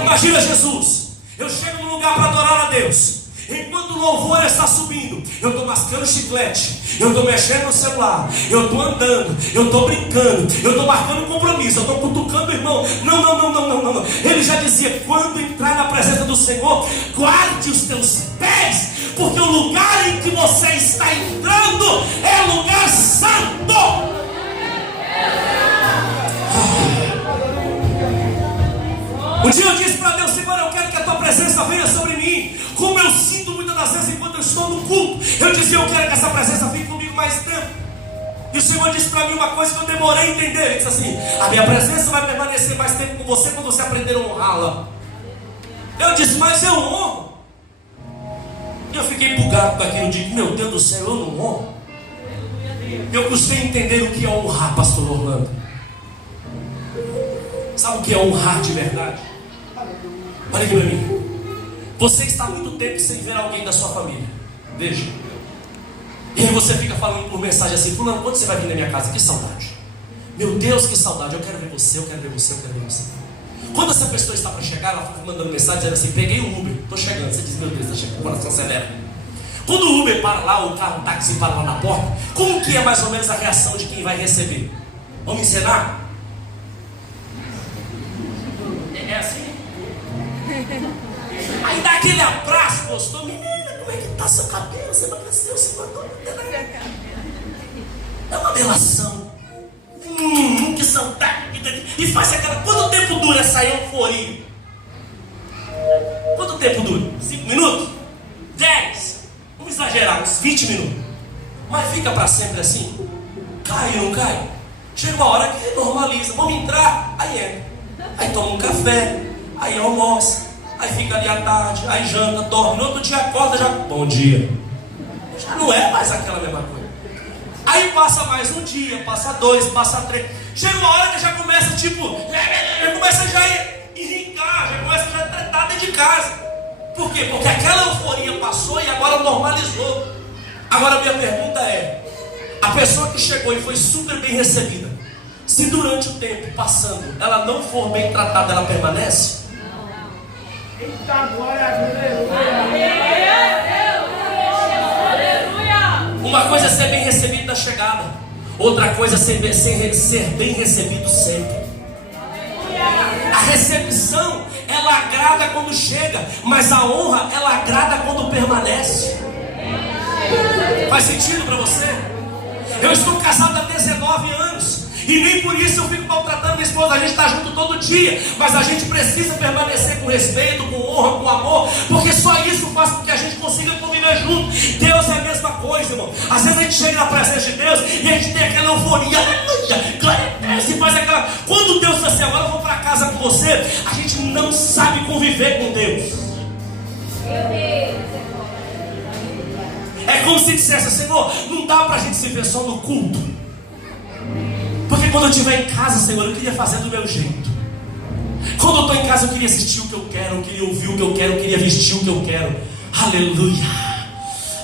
Imagina Jesus: eu chego num lugar para adorar a Deus, enquanto o louvor está subindo, eu estou mascando chiclete, eu estou mexendo no celular, eu estou andando, eu estou brincando, eu estou marcando compromisso, eu estou cutucando o irmão. Não. Ele já dizia: quando entrar na presença do Senhor, guarde os teus pés, porque o lugar em que você está entrando é lugar santo. Um dia eu disse para Deus: Senhor, eu quero que a tua presença venha sobre mim, como eu sinto muitas das vezes enquanto eu estou no culto. Eu dizia: eu quero que essa presença fique comigo mais tempo. E o Senhor disse para mim uma coisa que eu demorei a entender. Ele disse assim: a minha presença vai permanecer mais tempo com você quando você aprender a honrá-la. Eu disse: mas eu honro. E eu fiquei bugado com aquilo. Digo: meu Deus do céu, eu não honro. Eu custei entender o que é honrar, pastor Orlando. Sabe o que é honrar de verdade? Olha aqui para mim. Você está há muito tempo sem ver alguém da sua família. Veja. E aí você fica falando por mensagem assim: fulano, quando você vai vir na minha casa? Que saudade. Meu Deus, que saudade. Eu quero ver você, eu quero ver você, eu quero ver você. Quando essa pessoa está para chegar, ela fica mandando mensagem dizendo assim: peguei o Uber, estou chegando. Você diz: meu Deus, está chegando, o coração acelera. Quando o Uber para lá, o carro, o táxi para lá na porta, como que é mais ou menos a reação de quem vai receber? Vamos encenar? É assim? Aí dá aquele abraço, gostou? Menina, como é que tá seu cabelo? Você emagreceu, você mandou. É uma delação. Que saudade. E faz aquela. Quanto tempo dura essa euforia? Quanto tempo dura? 5 minutos? 10? Vamos exagerar, uns 20 minutos. Mas fica para sempre assim? Cai ou não cai? Chega uma hora que normaliza. Vamos entrar? Aí entra. Aí toma um café. Aí almoça. Aí fica ali à tarde. Aí janta, dorme. No outro dia acorda, já. Bom dia. Já não é mais aquela mesma coisa. Aí passa mais um dia, passa 2, passa 3. Chega uma hora que já começa tipo. Já começa já a irritar. Já começa já a tratar dentro de casa. Por quê? Porque aquela euforia passou e agora normalizou. Agora a minha pergunta é: a pessoa que chegou e foi super bem recebida, se durante o tempo passando ela não for bem tratada, ela permanece? Eita, glória a Deus! Uma coisa é ser bem recebido na chegada, outra coisa é ser bem recebido sempre. A recepção, ela agrada quando chega, mas a honra, ela agrada quando permanece. Faz sentido para você? Eu estou casado há 19 anos e nem por isso eu fico maltratando minha esposa. A gente está junto todo dia, mas a gente precisa permanecer com respeito, com honra, com amor, porque só isso faz com que a gente consiga conviver junto. Deus é a mesma coisa, irmão. Às vezes a gente chega na presença de Deus e a gente tem aquela euforia, aleluia, glória a Deus, e faz aquela. Quando Deus diz assim: agora eu vou para casa com você, a gente não sabe conviver com Deus. É como se dissesse: Senhor, não dá para a gente se ver só no culto, porque quando eu estiver em casa, Senhor, eu queria fazer do meu jeito. Quando eu estou em casa, eu queria assistir o que eu quero, eu queria ouvir o que eu quero, eu queria vestir o que eu quero. Aleluia.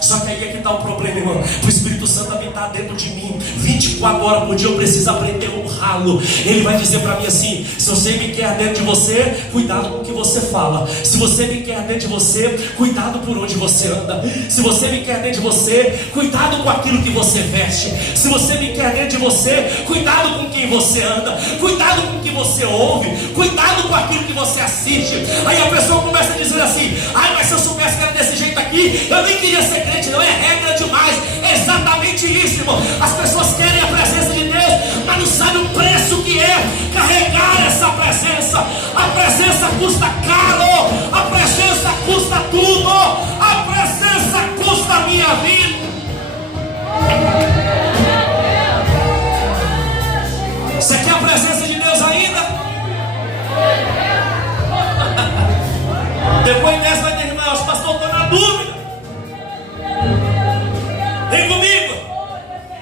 Só que aí é que está o problema, irmão. O Espírito Santo habitar dentro de mim 24 horas por dia. Eu preciso aprender a honrá-lo. Ele vai dizer para mim assim: se você me quer dentro de você, cuidado com o que você fala. Se você me quer dentro de você, cuidado por onde você anda. Se você me quer dentro de você, cuidado com aquilo que você veste. Se você me quer dentro de você, cuidado com quem você anda. Cuidado com o que você ouve. Cuidado com aquilo que você assiste. Aí a pessoa começa a dizer assim: ai, mas se eu soubesse que era desse jeito aqui, eu nem queria ser crente. Não é regra demais. É exatamente isso, irmão. As pessoas querem a presença de Deus, mas não sabem o preço que é carregar essa presença. A presença custa caro. A presença custa tudo. A presença custa a minha vida. Você quer a presença de Deus ainda? Depois dessa vai terminar. Os pastores estão na dúvida. Vem comigo.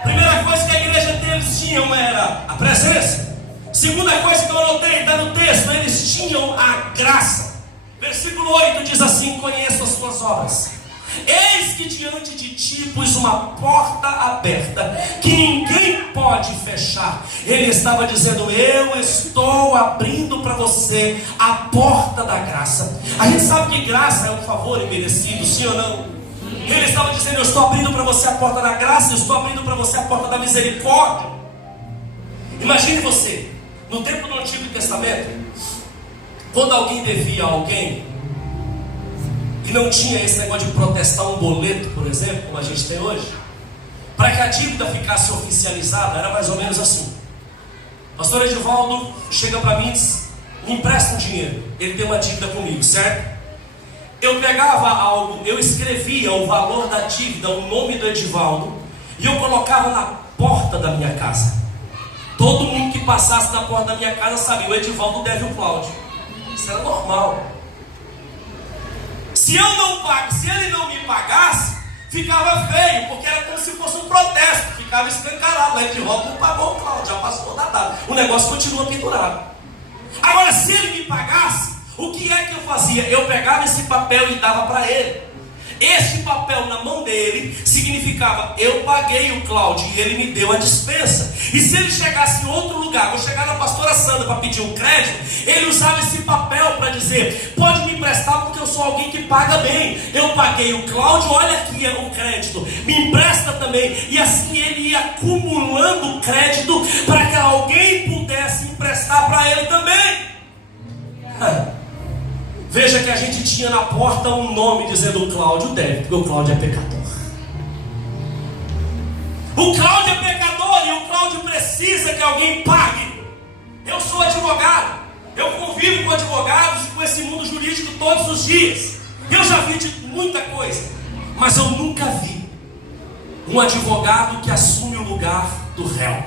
Primeira coisa que a igreja deles tinham era a presença. Segunda coisa que eu anotei, está no texto: eles tinham a graça. Versículo 8 diz assim: conheço as suas obras. Eis que diante de ti pus uma porta aberta, que ninguém pode fechar. Ele estava dizendo: eu estou abrindo para você a porta da graça. A gente sabe que graça é um favor imerecido, sim ou não? Ele estava dizendo: eu estou abrindo para você a porta da graça, eu estou abrindo para você a porta da misericórdia. Imagine você, no tempo do Antigo Testamento, quando alguém devia a alguém e não tinha esse negócio de protestar um boleto, por exemplo, como a gente tem hoje, para que a dívida ficasse oficializada, era mais ou menos assim: pastor Edivaldo chega para mim e diz: me empresta um dinheiro, ele tem uma dívida comigo, certo? Eu pegava algo, eu escrevia o valor da dívida, o nome do Edivaldo, e eu colocava na porta da minha casa. Todo mundo que passasse na porta da minha casa sabia: o Edivaldo deve o Cláudio. Isso era normal. Se ele não me pagasse, ficava feio, porque era como se fosse um protesto, ficava escancarado: o Edivaldo não pagou o Cláudio, já passou da data, o negócio continua pendurado. Agora, se ele me pagasse, o que é que eu fazia? Eu pegava esse papel e dava para ele. Esse papel na mão dele significa significava: eu paguei o Cláudio e ele me deu a dispensa. E se ele chegasse em outro lugar, vou chegar na pastora Sandra para pedir um crédito, ele usava esse papel para dizer: pode me emprestar porque eu sou alguém que paga bem. Eu paguei o Cláudio, olha aqui o crédito, me empresta também. E assim ele ia acumulando crédito para que alguém pudesse emprestar para ele também. Veja que a gente tinha na porta um nome dizendo: o Cláudio deve, porque o Cláudio é pecador. O Cláudio é pecador e o Cláudio precisa que alguém pague. Eu sou advogado, eu convivo com advogados e com esse mundo jurídico todos os dias. Eu já vi de muita coisa, mas eu nunca vi um advogado que assume o lugar do réu.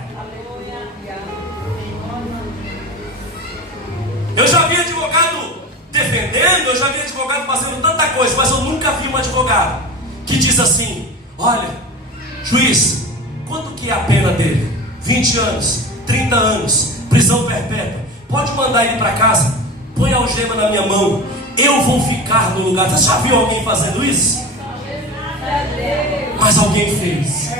Eu já vi advogado defendendo, eu já vi advogado fazendo tanta coisa, mas eu nunca vi um advogado que diz assim: olha, juiz, quanto que é a pena dele? 20 anos, 30 anos, prisão perpétua. Pode mandar ele para casa, põe a algema na minha mão, eu vou ficar no lugar. Você já viu alguém fazendo isso? Mas alguém fez.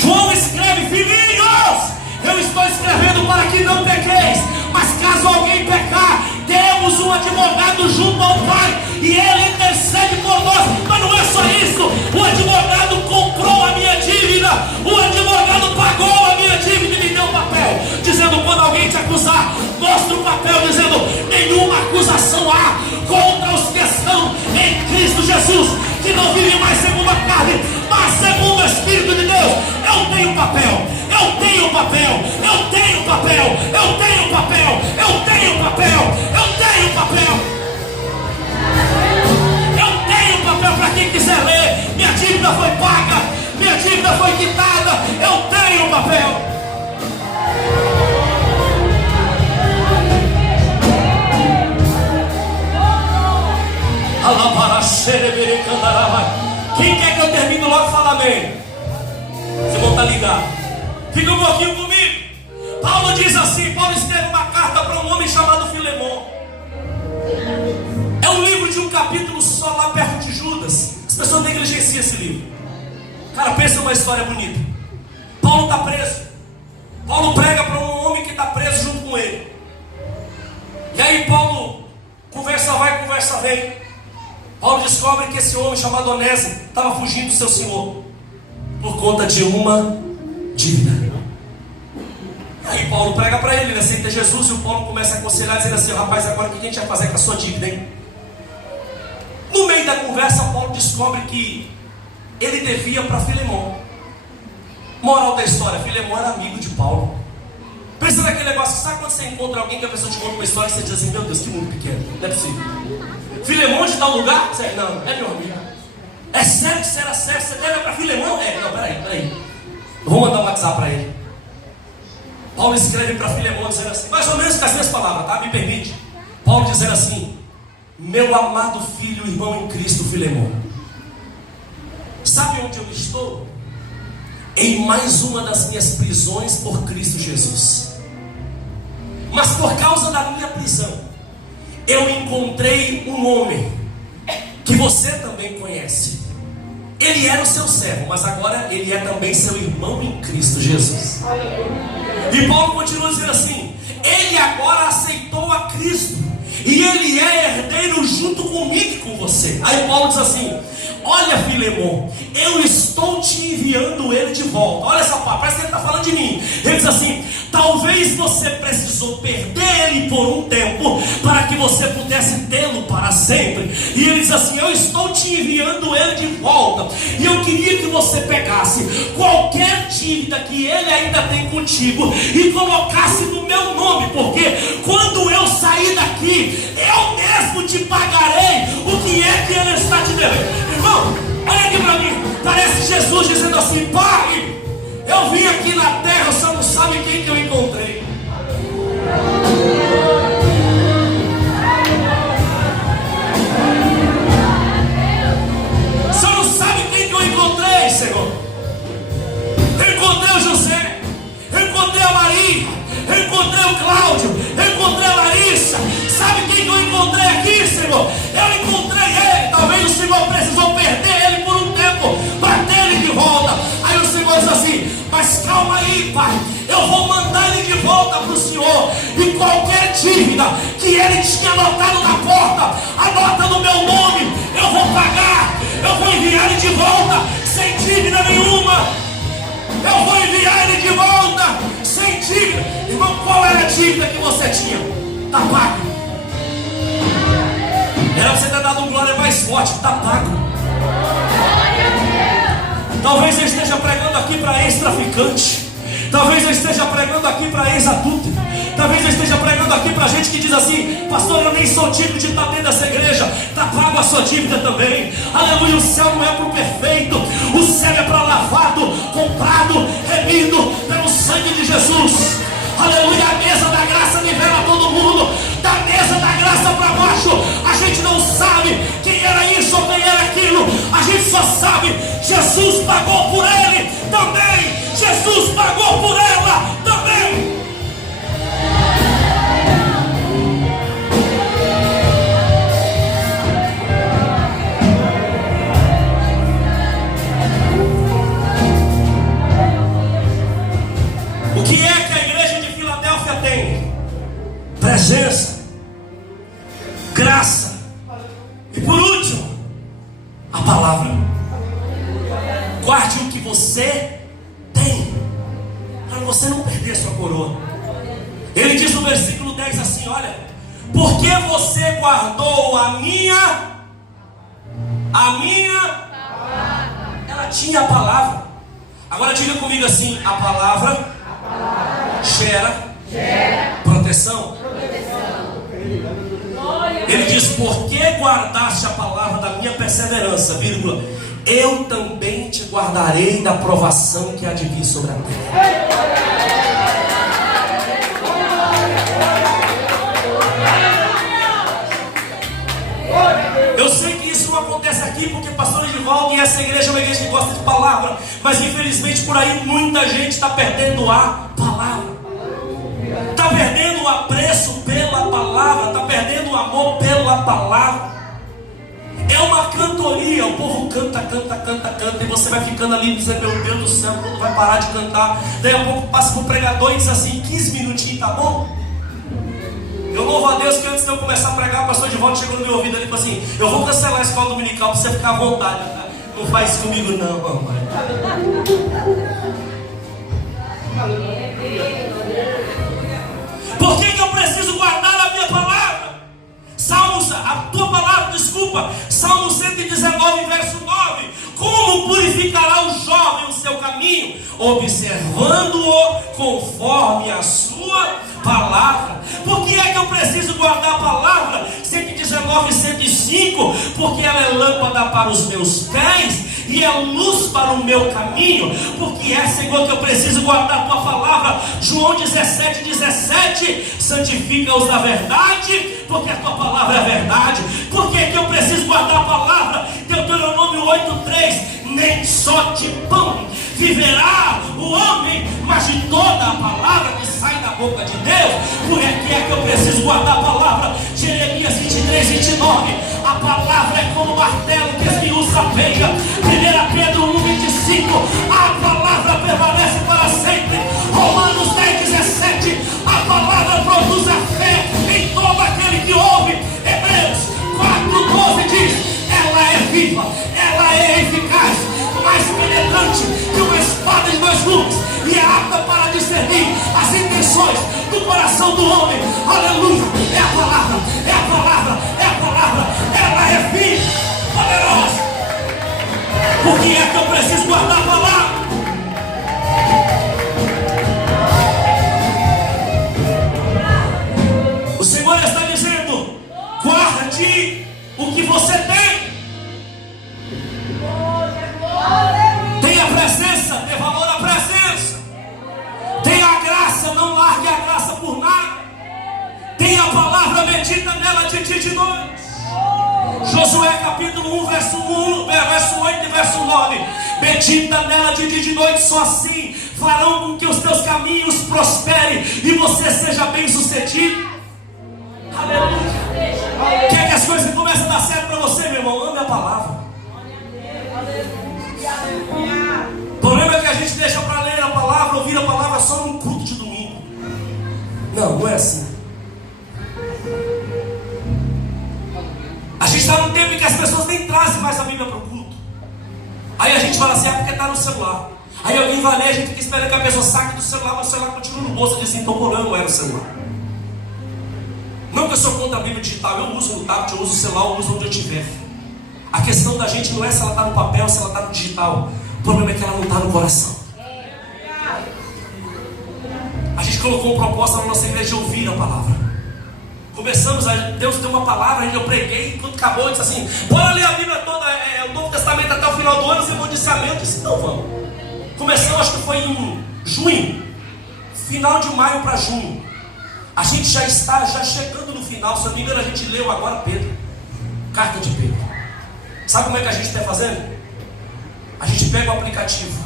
João escreve: filhinhos, eu estou escrevendo para que não pequeis, mas caso alguém pecar, temos um advogado junto ao Pai e ele intercede por nós. Mas não é só isso, o advogado comprou a minha dívida, o advogado pagou a minha dívida e me deu um papel dizendo: quando alguém te acusar, mostra o papel dizendo: nenhuma acusação há contra os que estão em Cristo Jesus, que não vive mais segundo a carne, mas segundo o Espírito de Deus. Eu tenho papel, eu tenho papel, eu tenho papel, eu tenho papel, eu tenho papel, eu tenho papel. Eu tenho papel para quem quiser ler. Minha dívida foi paga, minha dívida foi quitada, eu tenho papel. Quem quer que eu termine logo, fala amém. Vocês vão estar ligados. Fica um pouquinho comigo. Paulo diz assim, Paulo escreve uma carta para um homem chamado Filemon. É um livro de um capítulo só, lá perto de Judas. As pessoas negligenciam esse livro. Cara, pensa numa história bonita. Paulo está preso. Paulo prega para um homem que está preso junto com ele. E aí Paulo conversa vai, conversa vem. Paulo descobre que esse homem chamado Onésimo estava fugindo do seu senhor por conta de uma dívida. Aí Paulo prega para ele, ele aceita Jesus, e o Paulo começa a aconselhar, dizendo assim: rapaz, agora o que a gente vai fazer com a sua dívida, hein? No meio da conversa, Paulo descobre que ele devia para Filemon. Moral da história: Filemon era amigo de Paulo. Pensa naquele negócio, sabe quando você encontra alguém que a pessoa te conta uma história e você diz assim: meu Deus, que mundo pequeno, não é possível. Filemon de tal lugar? Você, não, é meu amigo. É sério que você era sério? Você deve para Filemon? É, não, peraí. Eu vou mandar um WhatsApp para ele. Paulo escreve para Filemon dizendo assim, mais ou menos com as minhas palavras, tá? Me permite. Paulo dizendo assim: meu amado filho, irmão em Cristo, Filemon, sabe onde eu estou? Em mais uma das minhas prisões por Cristo Jesus. Mas por causa da minha prisão, eu encontrei um homem que você também conhece. Ele era o seu servo, mas agora ele é também seu irmão em Cristo Jesus. E Paulo continua dizendo assim: ele agora aceitou a Cristo e ele é herdeiro junto comigo e com você. Aí Paulo diz assim: olha, Filemon, eu estou te enviando ele de volta. Olha essa parte, parece que ele está falando de mim. Ele diz assim: talvez você precisou perder ele por um tempo para que você pudesse tê-lo para sempre. E ele diz assim: eu estou te enviando ele de volta. E eu queria que você pegasse qualquer dívida que ele ainda tem contigo e colocasse no meu nome, porque quando eu sair daqui, eu mesmo te pagarei o que é que ele está te devendo. Irmão, olha aqui para mim. Parece Jesus dizendo assim: pai, eu vim aqui na terra, você não sabe quem que eu encontrei. Você não sabe quem que eu encontrei, Senhor. Eu encontrei o José, eu encontrei a Maria, eu encontrei o Cláudio, eu encontrei a Larissa. justiça. Sabe quem que eu encontrei aqui, Senhor? Eu encontrei ele. Talvez o Senhor precisou perder ele por um tempo para ter ele de volta. Aí o Senhor diz assim: mas calma aí, Pai, eu vou mandar ele de volta para o Senhor. E qualquer dívida que ele tinha anotado na porta, anota no meu nome, eu vou pagar. Eu vou enviar ele de volta sem dívida nenhuma. Eu vou enviar ele de volta sem dívida. Irmão, qual era a dívida que você tinha? Está pago. Era você ter dado um glória mais forte. Está pago. Talvez eu esteja pregando aqui para ex-traficante. Talvez eu esteja pregando aqui para ex-adulto. Talvez eu esteja pregando aqui para gente que diz assim: pastor, eu nem sou digno de estar dentro dessa igreja. Está pago a sua dívida também. Aleluia, o céu não é para o perfeito. O céu é para lavado, comprado, remido pelo sangue de Jesus. Aleluia, a mesa da graça nivela todo mundo. Da mesa da graça para baixo, a gente não sabe quem era isso ou quem era aquilo. A gente só sabe, Jesus pagou por ele também. Jesus pagou por ela também. O que é que a igreja de Filadélfia tem? Presença, graça e, por último, a palavra. Guarde o que você tem, para você não perder sua coroa. Ele diz no versículo 10 assim: olha, porque você guardou a minha, ela tinha a palavra. Agora diga comigo assim: a palavra gera proteção. Ele diz: porque guardaste a palavra da minha perseverança, vírgula, eu também te guardarei da provação que há de vir sobre a terra. Eu sei que isso não acontece aqui porque pastor Edivaldo e essa igreja é uma igreja que gosta de palavra, mas infelizmente por aí muita gente está perdendo a palavra, está perdendo o apreço pela palavra, está perdendo o amor pela palavra. É uma cantoria, o povo canta, e você vai ficando ali dizendo: meu Deus do céu, quando vai parar de cantar? Daí a pouco passa para o pregador e diz assim: 15 minutinhos, tá bom? Eu louvo a Deus que antes de eu começar a pregar, o pastor Edivaldo chegou no meu ouvido ali e falou assim: eu vou cancelar a escola dominical para você ficar à vontade. Não faz isso comigo não, mamãe. Por que eu preciso guardar a minha palavra? Salmo 119, verso 9. Como purificará o jovem o seu caminho? Observando-o conforme a sua palavra. Por que é que eu preciso guardar a palavra? 119, 105. Porque ela é lâmpada para os meus pés e é luz para o meu caminho. Porque é, Senhor, que eu preciso guardar a tua palavra. João 17, 17. Santifica-os na verdade, porque a tua palavra é a verdade. Por que é que eu preciso guardar a palavra? Deuteronômio 8:3. Nem só de pão viverá o homem, mas de toda a palavra que sai da boca de Deus. Por que é que eu preciso guardar a palavra? Jeremias 23, 29. A palavra é como martelo que esmiuça a veiga. 1 Pedro 1, 25. A palavra permanece para sempre. Romanos 10, 17. A palavra produz a fé em todo aquele que ouve. Hebreus 4, 12 diz: ela é viva, ela é eficaz, mais penetrante que uma espada de 2 gumes, e é apta para discernir as intenções do coração do homem. Aleluia! É a palavra, é a palavra, é a palavra. Ela é viva, poderosa. Por que é que eu preciso guardar a palavra? O Senhor está dizendo: guarde o que você tem. Tenha presença, dê valor à presença. Tenha a graça, não largue a graça por nada. Tenha a palavra, medita nela de dia e de noite. Josué capítulo 1, verso 8 e verso 9. Medita nela de dia e de noite, só assim farão com que os teus caminhos prosperem e você seja bem sucedido. assim. A gente está num tempo em que as pessoas nem trazem mais a Bíblia para o culto. Aí a gente fala assim, porque está no celular. Aí alguém vai ler, a gente fica esperando que a pessoa saque do celular, mas o celular continua no bolso e diz assim, então não era o celular. Não que eu sou contra a Bíblia digital, eu uso no tablet, eu uso o celular, eu uso onde eu estiver. A questão da gente não é se ela está no papel ou se ela está no digital. O problema é que ela não está no coração. A gente colocou uma proposta na nossa igreja de ouvir a palavra. Começamos, Deus deu uma palavra, eu preguei, quando acabou, eu disse assim, bora ler a Bíblia toda, o Novo Testamento até o final do ano, os irmãos disseram amém. Eu disse, então vamos. Começamos, acho que foi em junho, final de maio para junho. A gente já está chegando no final, se eu não me engano a gente leu agora Pedro, carta de Pedro. Sabe como é que a gente está fazendo? A gente pega o aplicativo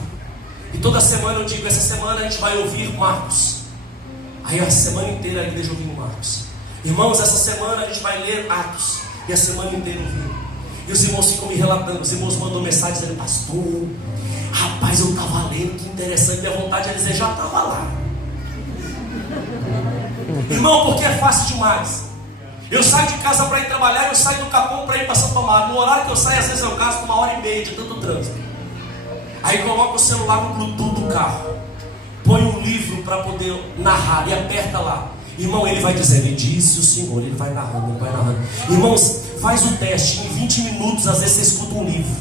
e toda semana eu digo, essa semana a gente vai ouvir Marcos. Aí a semana inteira a igreja ouvindo Marcos. Irmãos, essa semana a gente vai ler Atos. E a semana inteira ouvindo. E os irmãos ficam me relatando. Os irmãos mandam mensagem dizendo, pastor, rapaz, eu estava lendo, que interessante. Minha vontade é dizer, já estava lá. Irmão, porque é fácil demais. Eu saio de casa para ir trabalhar, eu saio do Capão para ir para Santo Amaro. No horário que eu saio, às vezes eu gasto 1h30 de tanto trânsito. Aí coloco o celular no Bluetooth do carro, põe um livro para poder narrar e aperta lá. Irmão, ele vai dizendo, ele disse o Senhor, ele vai narrando, ele vai narrando. Irmãos, faz o teste, em 20 minutos, às vezes você escuta um livro.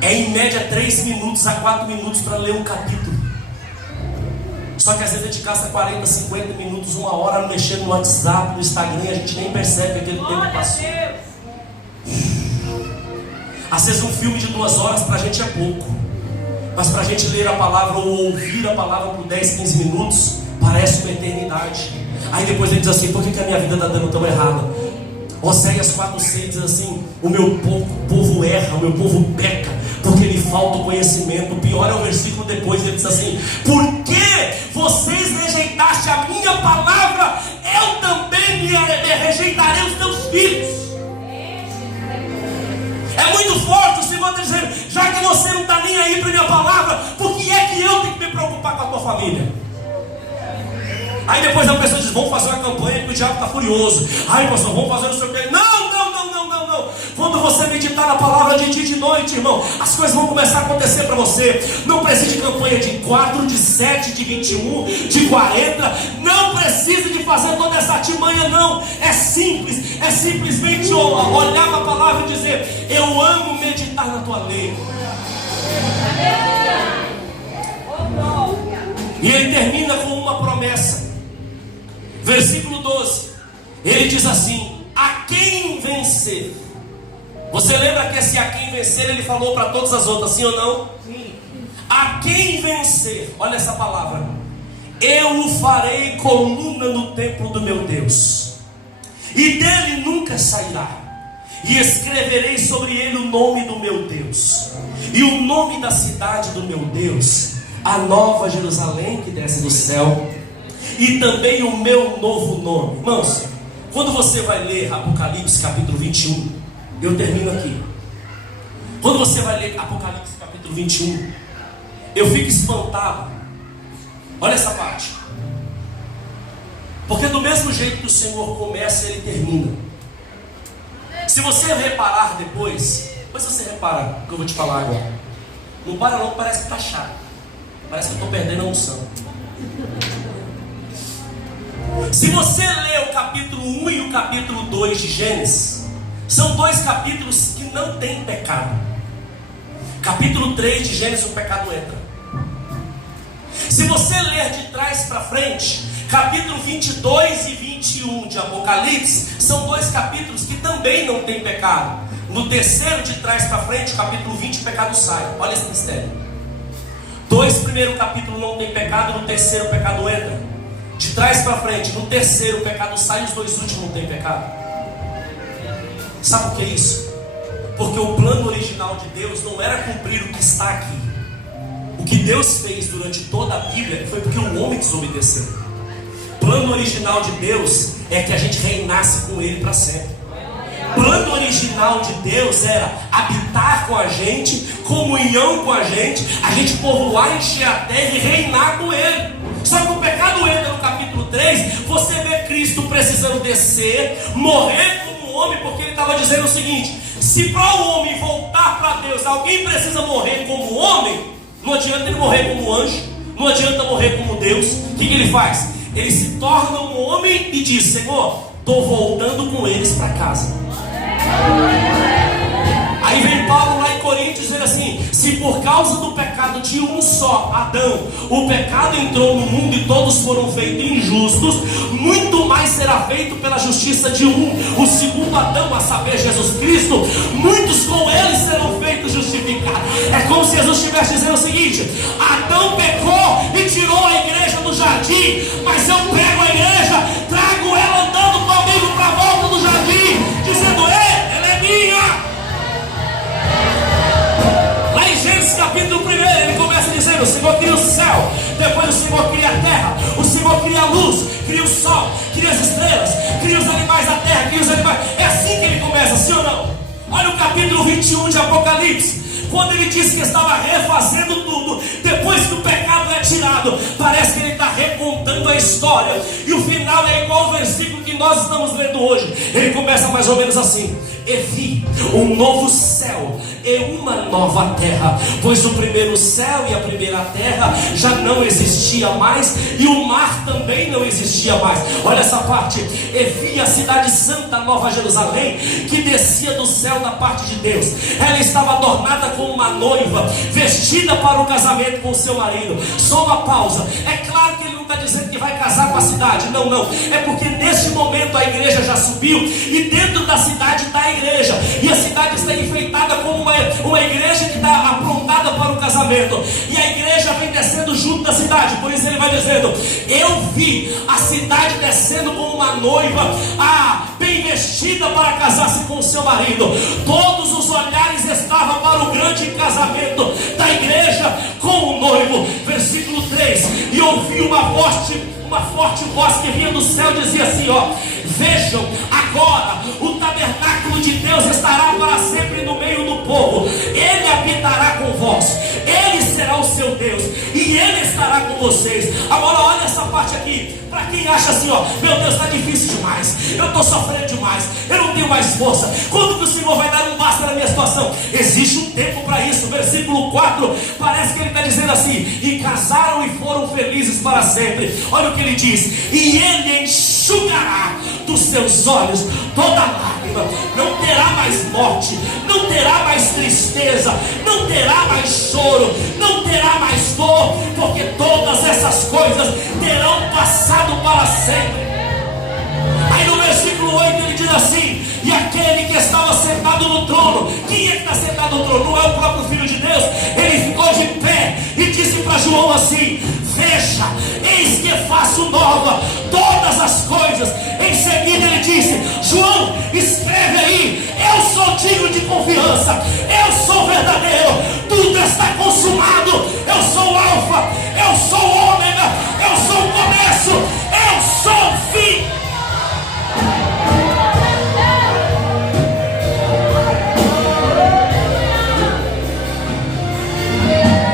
É em média 3 minutos a 4 minutos para ler um capítulo. Só que às vezes a gente gasta 40, 50 minutos, 1 hora mexendo no WhatsApp, no Instagram, e a gente nem percebe que aquele tempo passou. Às vezes um filme de 2 horas para a gente é pouco, mas para a gente ler a palavra ou ouvir a palavra por 10, 15 minutos parece uma eternidade. Aí depois ele diz assim, por que a minha vida está dando tão errada? Oséias 4,6 diz assim, o meu povo erra, o meu povo peca, porque lhe falta o conhecimento. O pior é o versículo depois, ele diz assim, porque vocês rejeitaste a minha palavra, eu também me rejeitarei os teus filhos. É muito forte o Senhor está dizendo, já que você não está nem aí para a minha palavra, por que é que eu tenho que me preocupar com a tua família? Aí depois a pessoa diz, vamos fazer uma campanha que o diabo está furioso. Ai pastor, vamos fazer o seu quê? Não. Quando você meditar na palavra de dia e de noite, irmão, as coisas vão começar a acontecer para você. Não precisa de campanha de 4, de 7, de 21, de 40. Não precisa de fazer toda essa artimanha, não. É simples, é simplesmente olhar para a palavra e dizer, eu amo meditar na tua lei. E ele termina com uma promessa. Versículo 12. Ele diz assim, a quem vencer. Você lembra que esse a quem vencer ele falou para todas as outras, sim ou não? Sim. A quem vencer, olha essa palavra, eu o farei coluna no templo do meu Deus, e dele nunca sairá, e escreverei sobre ele o nome do meu Deus, e o nome da cidade do meu Deus, a nova Jerusalém que desce do céu, e também o meu novo nome. Irmãos, quando você vai ler Apocalipse capítulo 21, eu termino aqui. Quando você vai ler Apocalipse capítulo 21, eu fico espantado. Olha essa parte. Porque do mesmo jeito que o Senhor começa, Ele termina. Se você reparar depois você repara o que eu vou te falar agora. Não para não, parece que está chato. Parece que eu estou perdendo a unção. Se você ler o capítulo 1 e o capítulo 2 de Gênesis, são 2 capítulos que não tem pecado. Capítulo 3 de Gênesis, o pecado entra. Se você ler de trás para frente, capítulo 22 e 21 de Apocalipse, são 2 capítulos que também não tem pecado. No terceiro de trás para frente, capítulo 20, o pecado sai. Olha esse mistério. 2 primeiros capítulos não tem pecado, no terceiro o pecado entra. De trás para frente, no terceiro o pecado sai, os 2 últimos não tem pecado. Sabe por que isso? Porque o plano original de Deus não era cumprir o que está aqui. O que Deus fez durante toda a Bíblia foi porque o homem desobedeceu. O plano original de Deus é que a gente reinasse com Ele para sempre. O plano original de Deus era habitar com a gente, comunhão com a gente povoar, encher a terra e reinar com Ele. Só que o pecado entra no capítulo 3, você vê Cristo precisando descer, morrer como homem, porque Ele estava dizendo o seguinte: se para o homem voltar para Deus, alguém precisa morrer como homem, não adianta ele morrer como anjo, não adianta morrer como Deus. O que ele faz? Ele se torna um homem e diz: Senhor, estou voltando com eles para casa. Aí vem Paulo lá em Coríntios dizendo assim: se por causa do pecado de um só, Adão, o pecado entrou no mundo e todos foram feitos injustos, muito mais será feito pela justiça de um, o segundo Adão, a saber, Jesus Cristo, muitos com ele serão feitos justificados. É como se Jesus estivesse dizendo o seguinte: Adão pecou e tirou a igreja do jardim, mas eu pego a igreja, trago ela andando comigo para a volta do jardim, dizendo: ei, ela é minha. Lá em Gênesis capítulo 1, ele começa dizendo: o Senhor cria o céu, depois o Senhor cria a terra, o Senhor cria a luz, cria o sol, cria as estrelas, cria os animais da terra, cria os animais. É assim que ele começa, sim ou não? Olha o capítulo 21 de Apocalipse, quando ele disse que estava refazendo tudo, depois que o pecado é tirado, parece que ele está recontando a história, e o final é igual ao versículo que nós estamos lendo hoje. Ele começa mais ou menos assim: e vi um novo céu e uma nova terra, pois o primeiro céu e a primeira terra já não existia mais, e o mar também não existia mais. Olha essa parte: e vi a cidade santa, Nova Jerusalém, que descia do céu da parte de Deus. Ela estava adornada como uma noiva, vestida para o casamento com o seu marido. Só uma pausa. É claro que ele não está dizendo que vai casar com a cidade, não, não. É porque neste momento a igreja já subiu, e dentro da cidade está a igreja, e a cidade está enfeitada como uma igreja que está aprontada para o casamento, e a igreja vem descendo junto da cidade. Por isso ele vai dizendo: eu vi a cidade descendo como uma noiva, bem vestida para casar-se com o seu marido. Todos os olhares estavam para o grande casamento da igreja com o noivo. Versículo 3: e ouvi uma forte voz que vinha do céu, dizia assim: ó, vejam, agora o tabernáculo de Deus estará para sempre no meio do povo, ele habitará com vós, ele será o seu Deus, e ele estará com vocês. Agora olha essa parte aqui, para quem acha assim: ó, meu Deus, está difícil demais, eu estou sofrendo demais, eu não tenho mais força, quando que o Senhor vai dar um basta na minha situação? Existe um tempo para isso. Versículo 4, parece que ele está dizendo assim: e casaram e foram felizes para sempre. Olha o que ele diz: e ele enxugará dos seus olhos toda lágrima, não terá mais morte, não terá mais tristeza, não terá mais choro, não terá mais dor, porque todas essas coisas terão passado para sempre. Aí no versículo 8 ele diz assim: e aquele que estava sentado no trono, quem é que está sentado no trono? Não é o próprio Filho de Deus. Ele ficou de pé e disse para João assim: veja, eis que faço nova todas as coisas. Em seguida ele disse: João, escreve aí, eu sou digno de confiança, eu sou verdadeiro, tudo está consumado, eu sou o alfa, eu sou o ômega, eu sou o começo, eu sou o fim.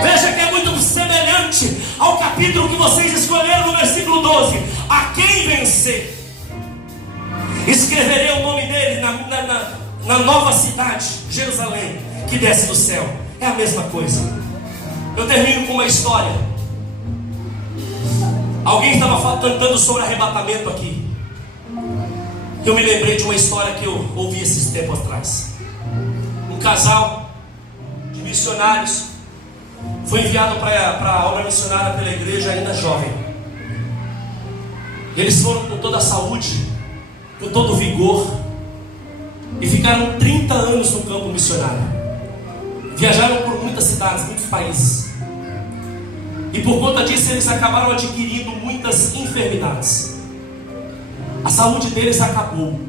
Veja que é muito semelhante ao capítulo que vocês escolheram no versículo 12: a quem vencer, escreverei o nome dele na nova cidade, Jerusalém, que desce do céu. É a mesma coisa. Eu termino com uma história. Alguém estava cantando sobre arrebatamento aqui. Eu me lembrei de uma história que eu ouvi esses tempos atrás. Um casal de missionários foi enviado para a obra missionária pela igreja ainda jovem. Eles foram com toda a saúde, com todo o vigor, e ficaram 30 anos no campo missionário. Viajaram por muitas cidades, muitos países, e por conta disso eles acabaram adquirindo muitas enfermidades. A saúde deles acabou,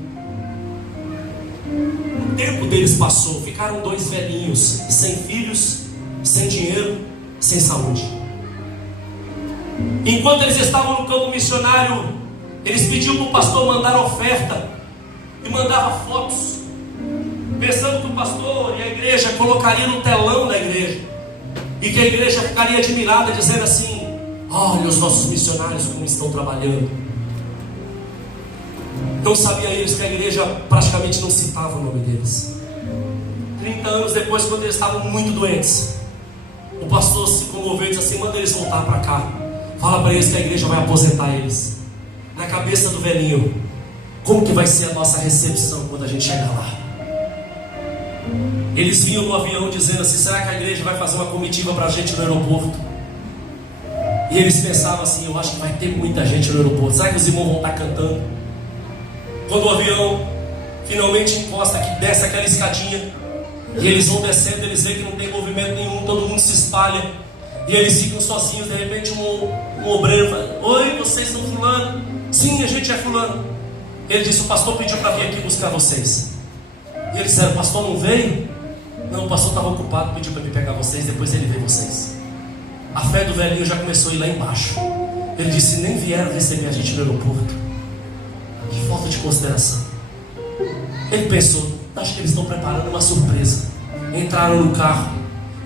o tempo deles passou, ficaram 2 velhinhos, sem filhos, sem dinheiro, sem saúde. Enquanto eles estavam no campo missionário, eles pediam para o pastor mandar oferta, e mandava fotos pensando que o pastor e a igreja colocaria no telão da igreja, e que a igreja ficaria admirada, dizendo assim: olha os nossos missionários como estão trabalhando. Não sabia eles que a igreja praticamente não citava o nome deles. 30 anos depois, quando eles estavam muito doentes, o pastor se comoveu e disse assim: manda eles voltar para cá, fala para eles que a igreja vai aposentar eles. Na cabeça do velhinho, como que vai ser a nossa recepção quando a gente chegar lá? Eles vinham no avião dizendo assim: será que a igreja vai fazer uma comitiva para a gente no aeroporto? E eles pensavam assim: eu acho que vai ter muita gente no aeroporto, será que os irmãos vão estar cantando? Quando o avião finalmente encosta, que desce aquela escadinha, e eles vão descendo, eles veem que não tem movimento nenhum, todo mundo se espalha, e eles ficam sozinhos. De repente um obreiro fala: oi, vocês são fulano? Sim, a gente é fulano. Ele disse: o pastor pediu para vir aqui buscar vocês. E eles disseram: o pastor não veio? Não, o pastor estava ocupado, pediu para vir pegar vocês, depois ele veio vocês. A fé do velhinho já começou a ir lá embaixo. Ele disse: nem vieram receber a gente no aeroporto. Que falta de consideração. Ele pensou: acho que eles estão preparando uma surpresa. Entraram no carro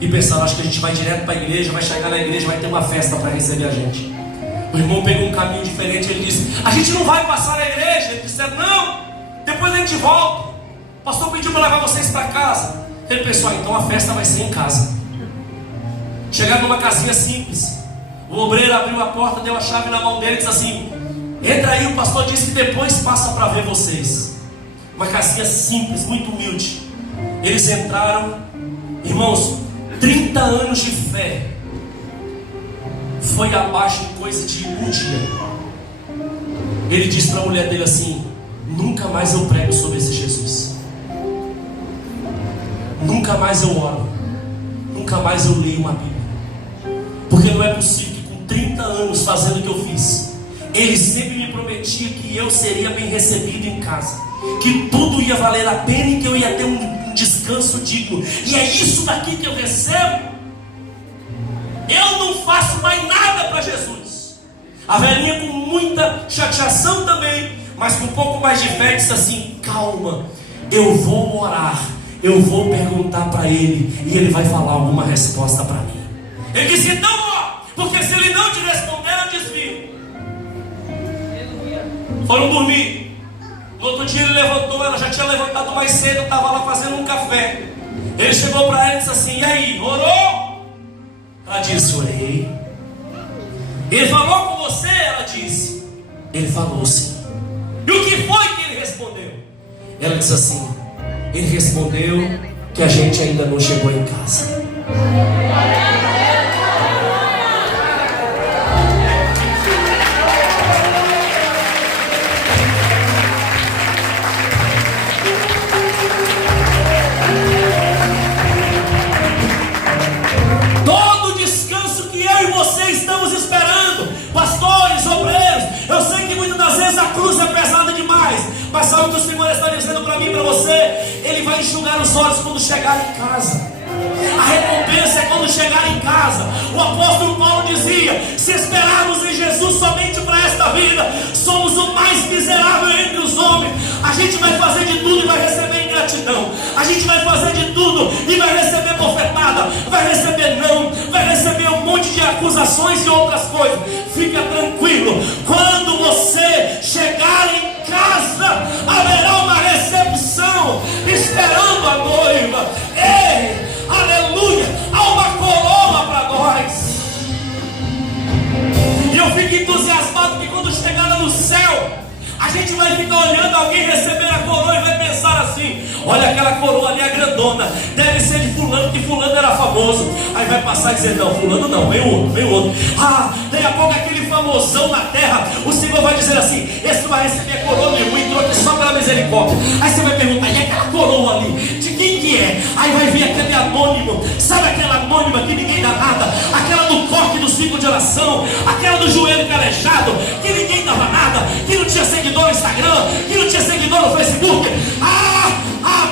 e pensaram: acho que a gente vai direto para a igreja, vai chegar na igreja, vai ter uma festa para receber a gente. O irmão pegou um caminho diferente. Ele disse: a gente não vai passar na igreja. Ele disse: não, depois a gente volta. O pastor pediu para levar vocês para casa. Ele pensou: então a festa vai ser em casa. Chegaram numa casinha simples. O obreiro abriu a porta, deu a chave na mão dele e disse assim: entra aí, o pastor disse que depois passa para ver vocês. Uma casinha simples, muito humilde. Eles entraram, irmãos, 30 anos de fé foi abaixo de coisa de um dia. Ele disse para a mulher dele assim: nunca mais eu prego sobre esse Jesus, nunca mais eu oro, nunca mais eu leio uma Bíblia, porque não é possível que com 30 anos fazendo o que eu fiz, ele sempre me prometia que eu seria bem recebido em casa, que tudo ia valer a pena e que eu ia ter um descanso digno. E é isso daqui que eu recebo. Eu não faço mais nada para Jesus. A velhinha, com muita chateação também, mas com um pouco mais de fé, disse assim: calma, eu vou orar, eu vou perguntar para ele e ele vai falar alguma resposta para mim. Ele disse: então ó, porque se ele não te responder, eu desvio. Foram dormir. No outro dia ele levantou, ela já tinha levantado mais cedo, estava lá fazendo um café. Ele chegou para ela e disse assim: e aí, orou? Ela disse: orei. Ele falou com você? Ela disse: ele falou sim. E o que foi que ele respondeu? Ela disse assim: ele respondeu que a gente ainda não chegou em casa. Mas sabe o que o Senhor está dizendo para mim e para você? Ele vai enxugar os olhos quando chegar em casa. A recompensa é quando chegar em casa. O apóstolo Paulo dizia: se esperarmos em Jesus somente para esta vida, somos o mais miserável entre os homens. A gente vai fazer de tudo e vai receber ingratidão. A gente vai fazer de tudo e vai receber bofetada, vai receber não, vai receber um monte de acusações e outras coisas. Fica tranquilo, quando você chegar em casa, haverá uma recepção esperando a noiva. Ei, aleluia, há uma coroa para nós. E eu fico entusiasmado que quando chegar no céu, a gente vai ficar olhando alguém receber a coroa e vai pensar assim: olha, aquela coroa ali é grandona, deve ser de fulano, que fulano era famoso. Aí vai passar e dizer: não, fulano não, vem outro. Ah, daí a pouco aquele famosão na terra, o Senhor vai dizer assim: esse vai receber a coroa nenhuma, entrou aqui só pela misericórdia. Aí você vai perguntar: e aquela coroa ali, de quem que é? Aí vai vir aquele anônimo, sabe aquela anônima que ninguém dá nada, aquela do corte do ciclo de oração, aquela do joelho calejado, que ninguém dava nada, que não tinha seguidor no Instagram, que não tinha seguidor no Facebook.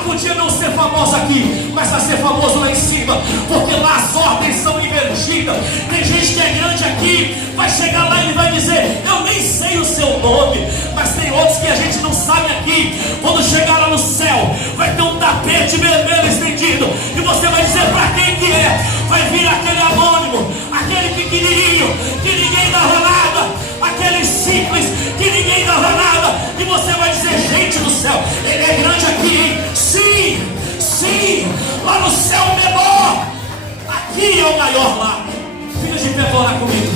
Podia não ser famoso aqui, mas vai ser famoso lá em cima, porque lá as ordens são invertidas. Tem gente que é grande aqui, vai chegar lá e ele vai dizer: eu nem sei o seu nome. Mas tem outros que a gente não sabe aqui. Quando chegar lá no céu, vai ter um tapete de vermelho estendido, e você vai dizer para quem que é. Vai vir aquele anônimo, aquele pequenininho, que ninguém dava nada, aquele simples, que ninguém dava nada, e você vai dizer: gente do céu, ele é grande aqui, hein? Sim, sim, lá no céu menor, aqui é o maior lá. Fica de pé, orar comigo.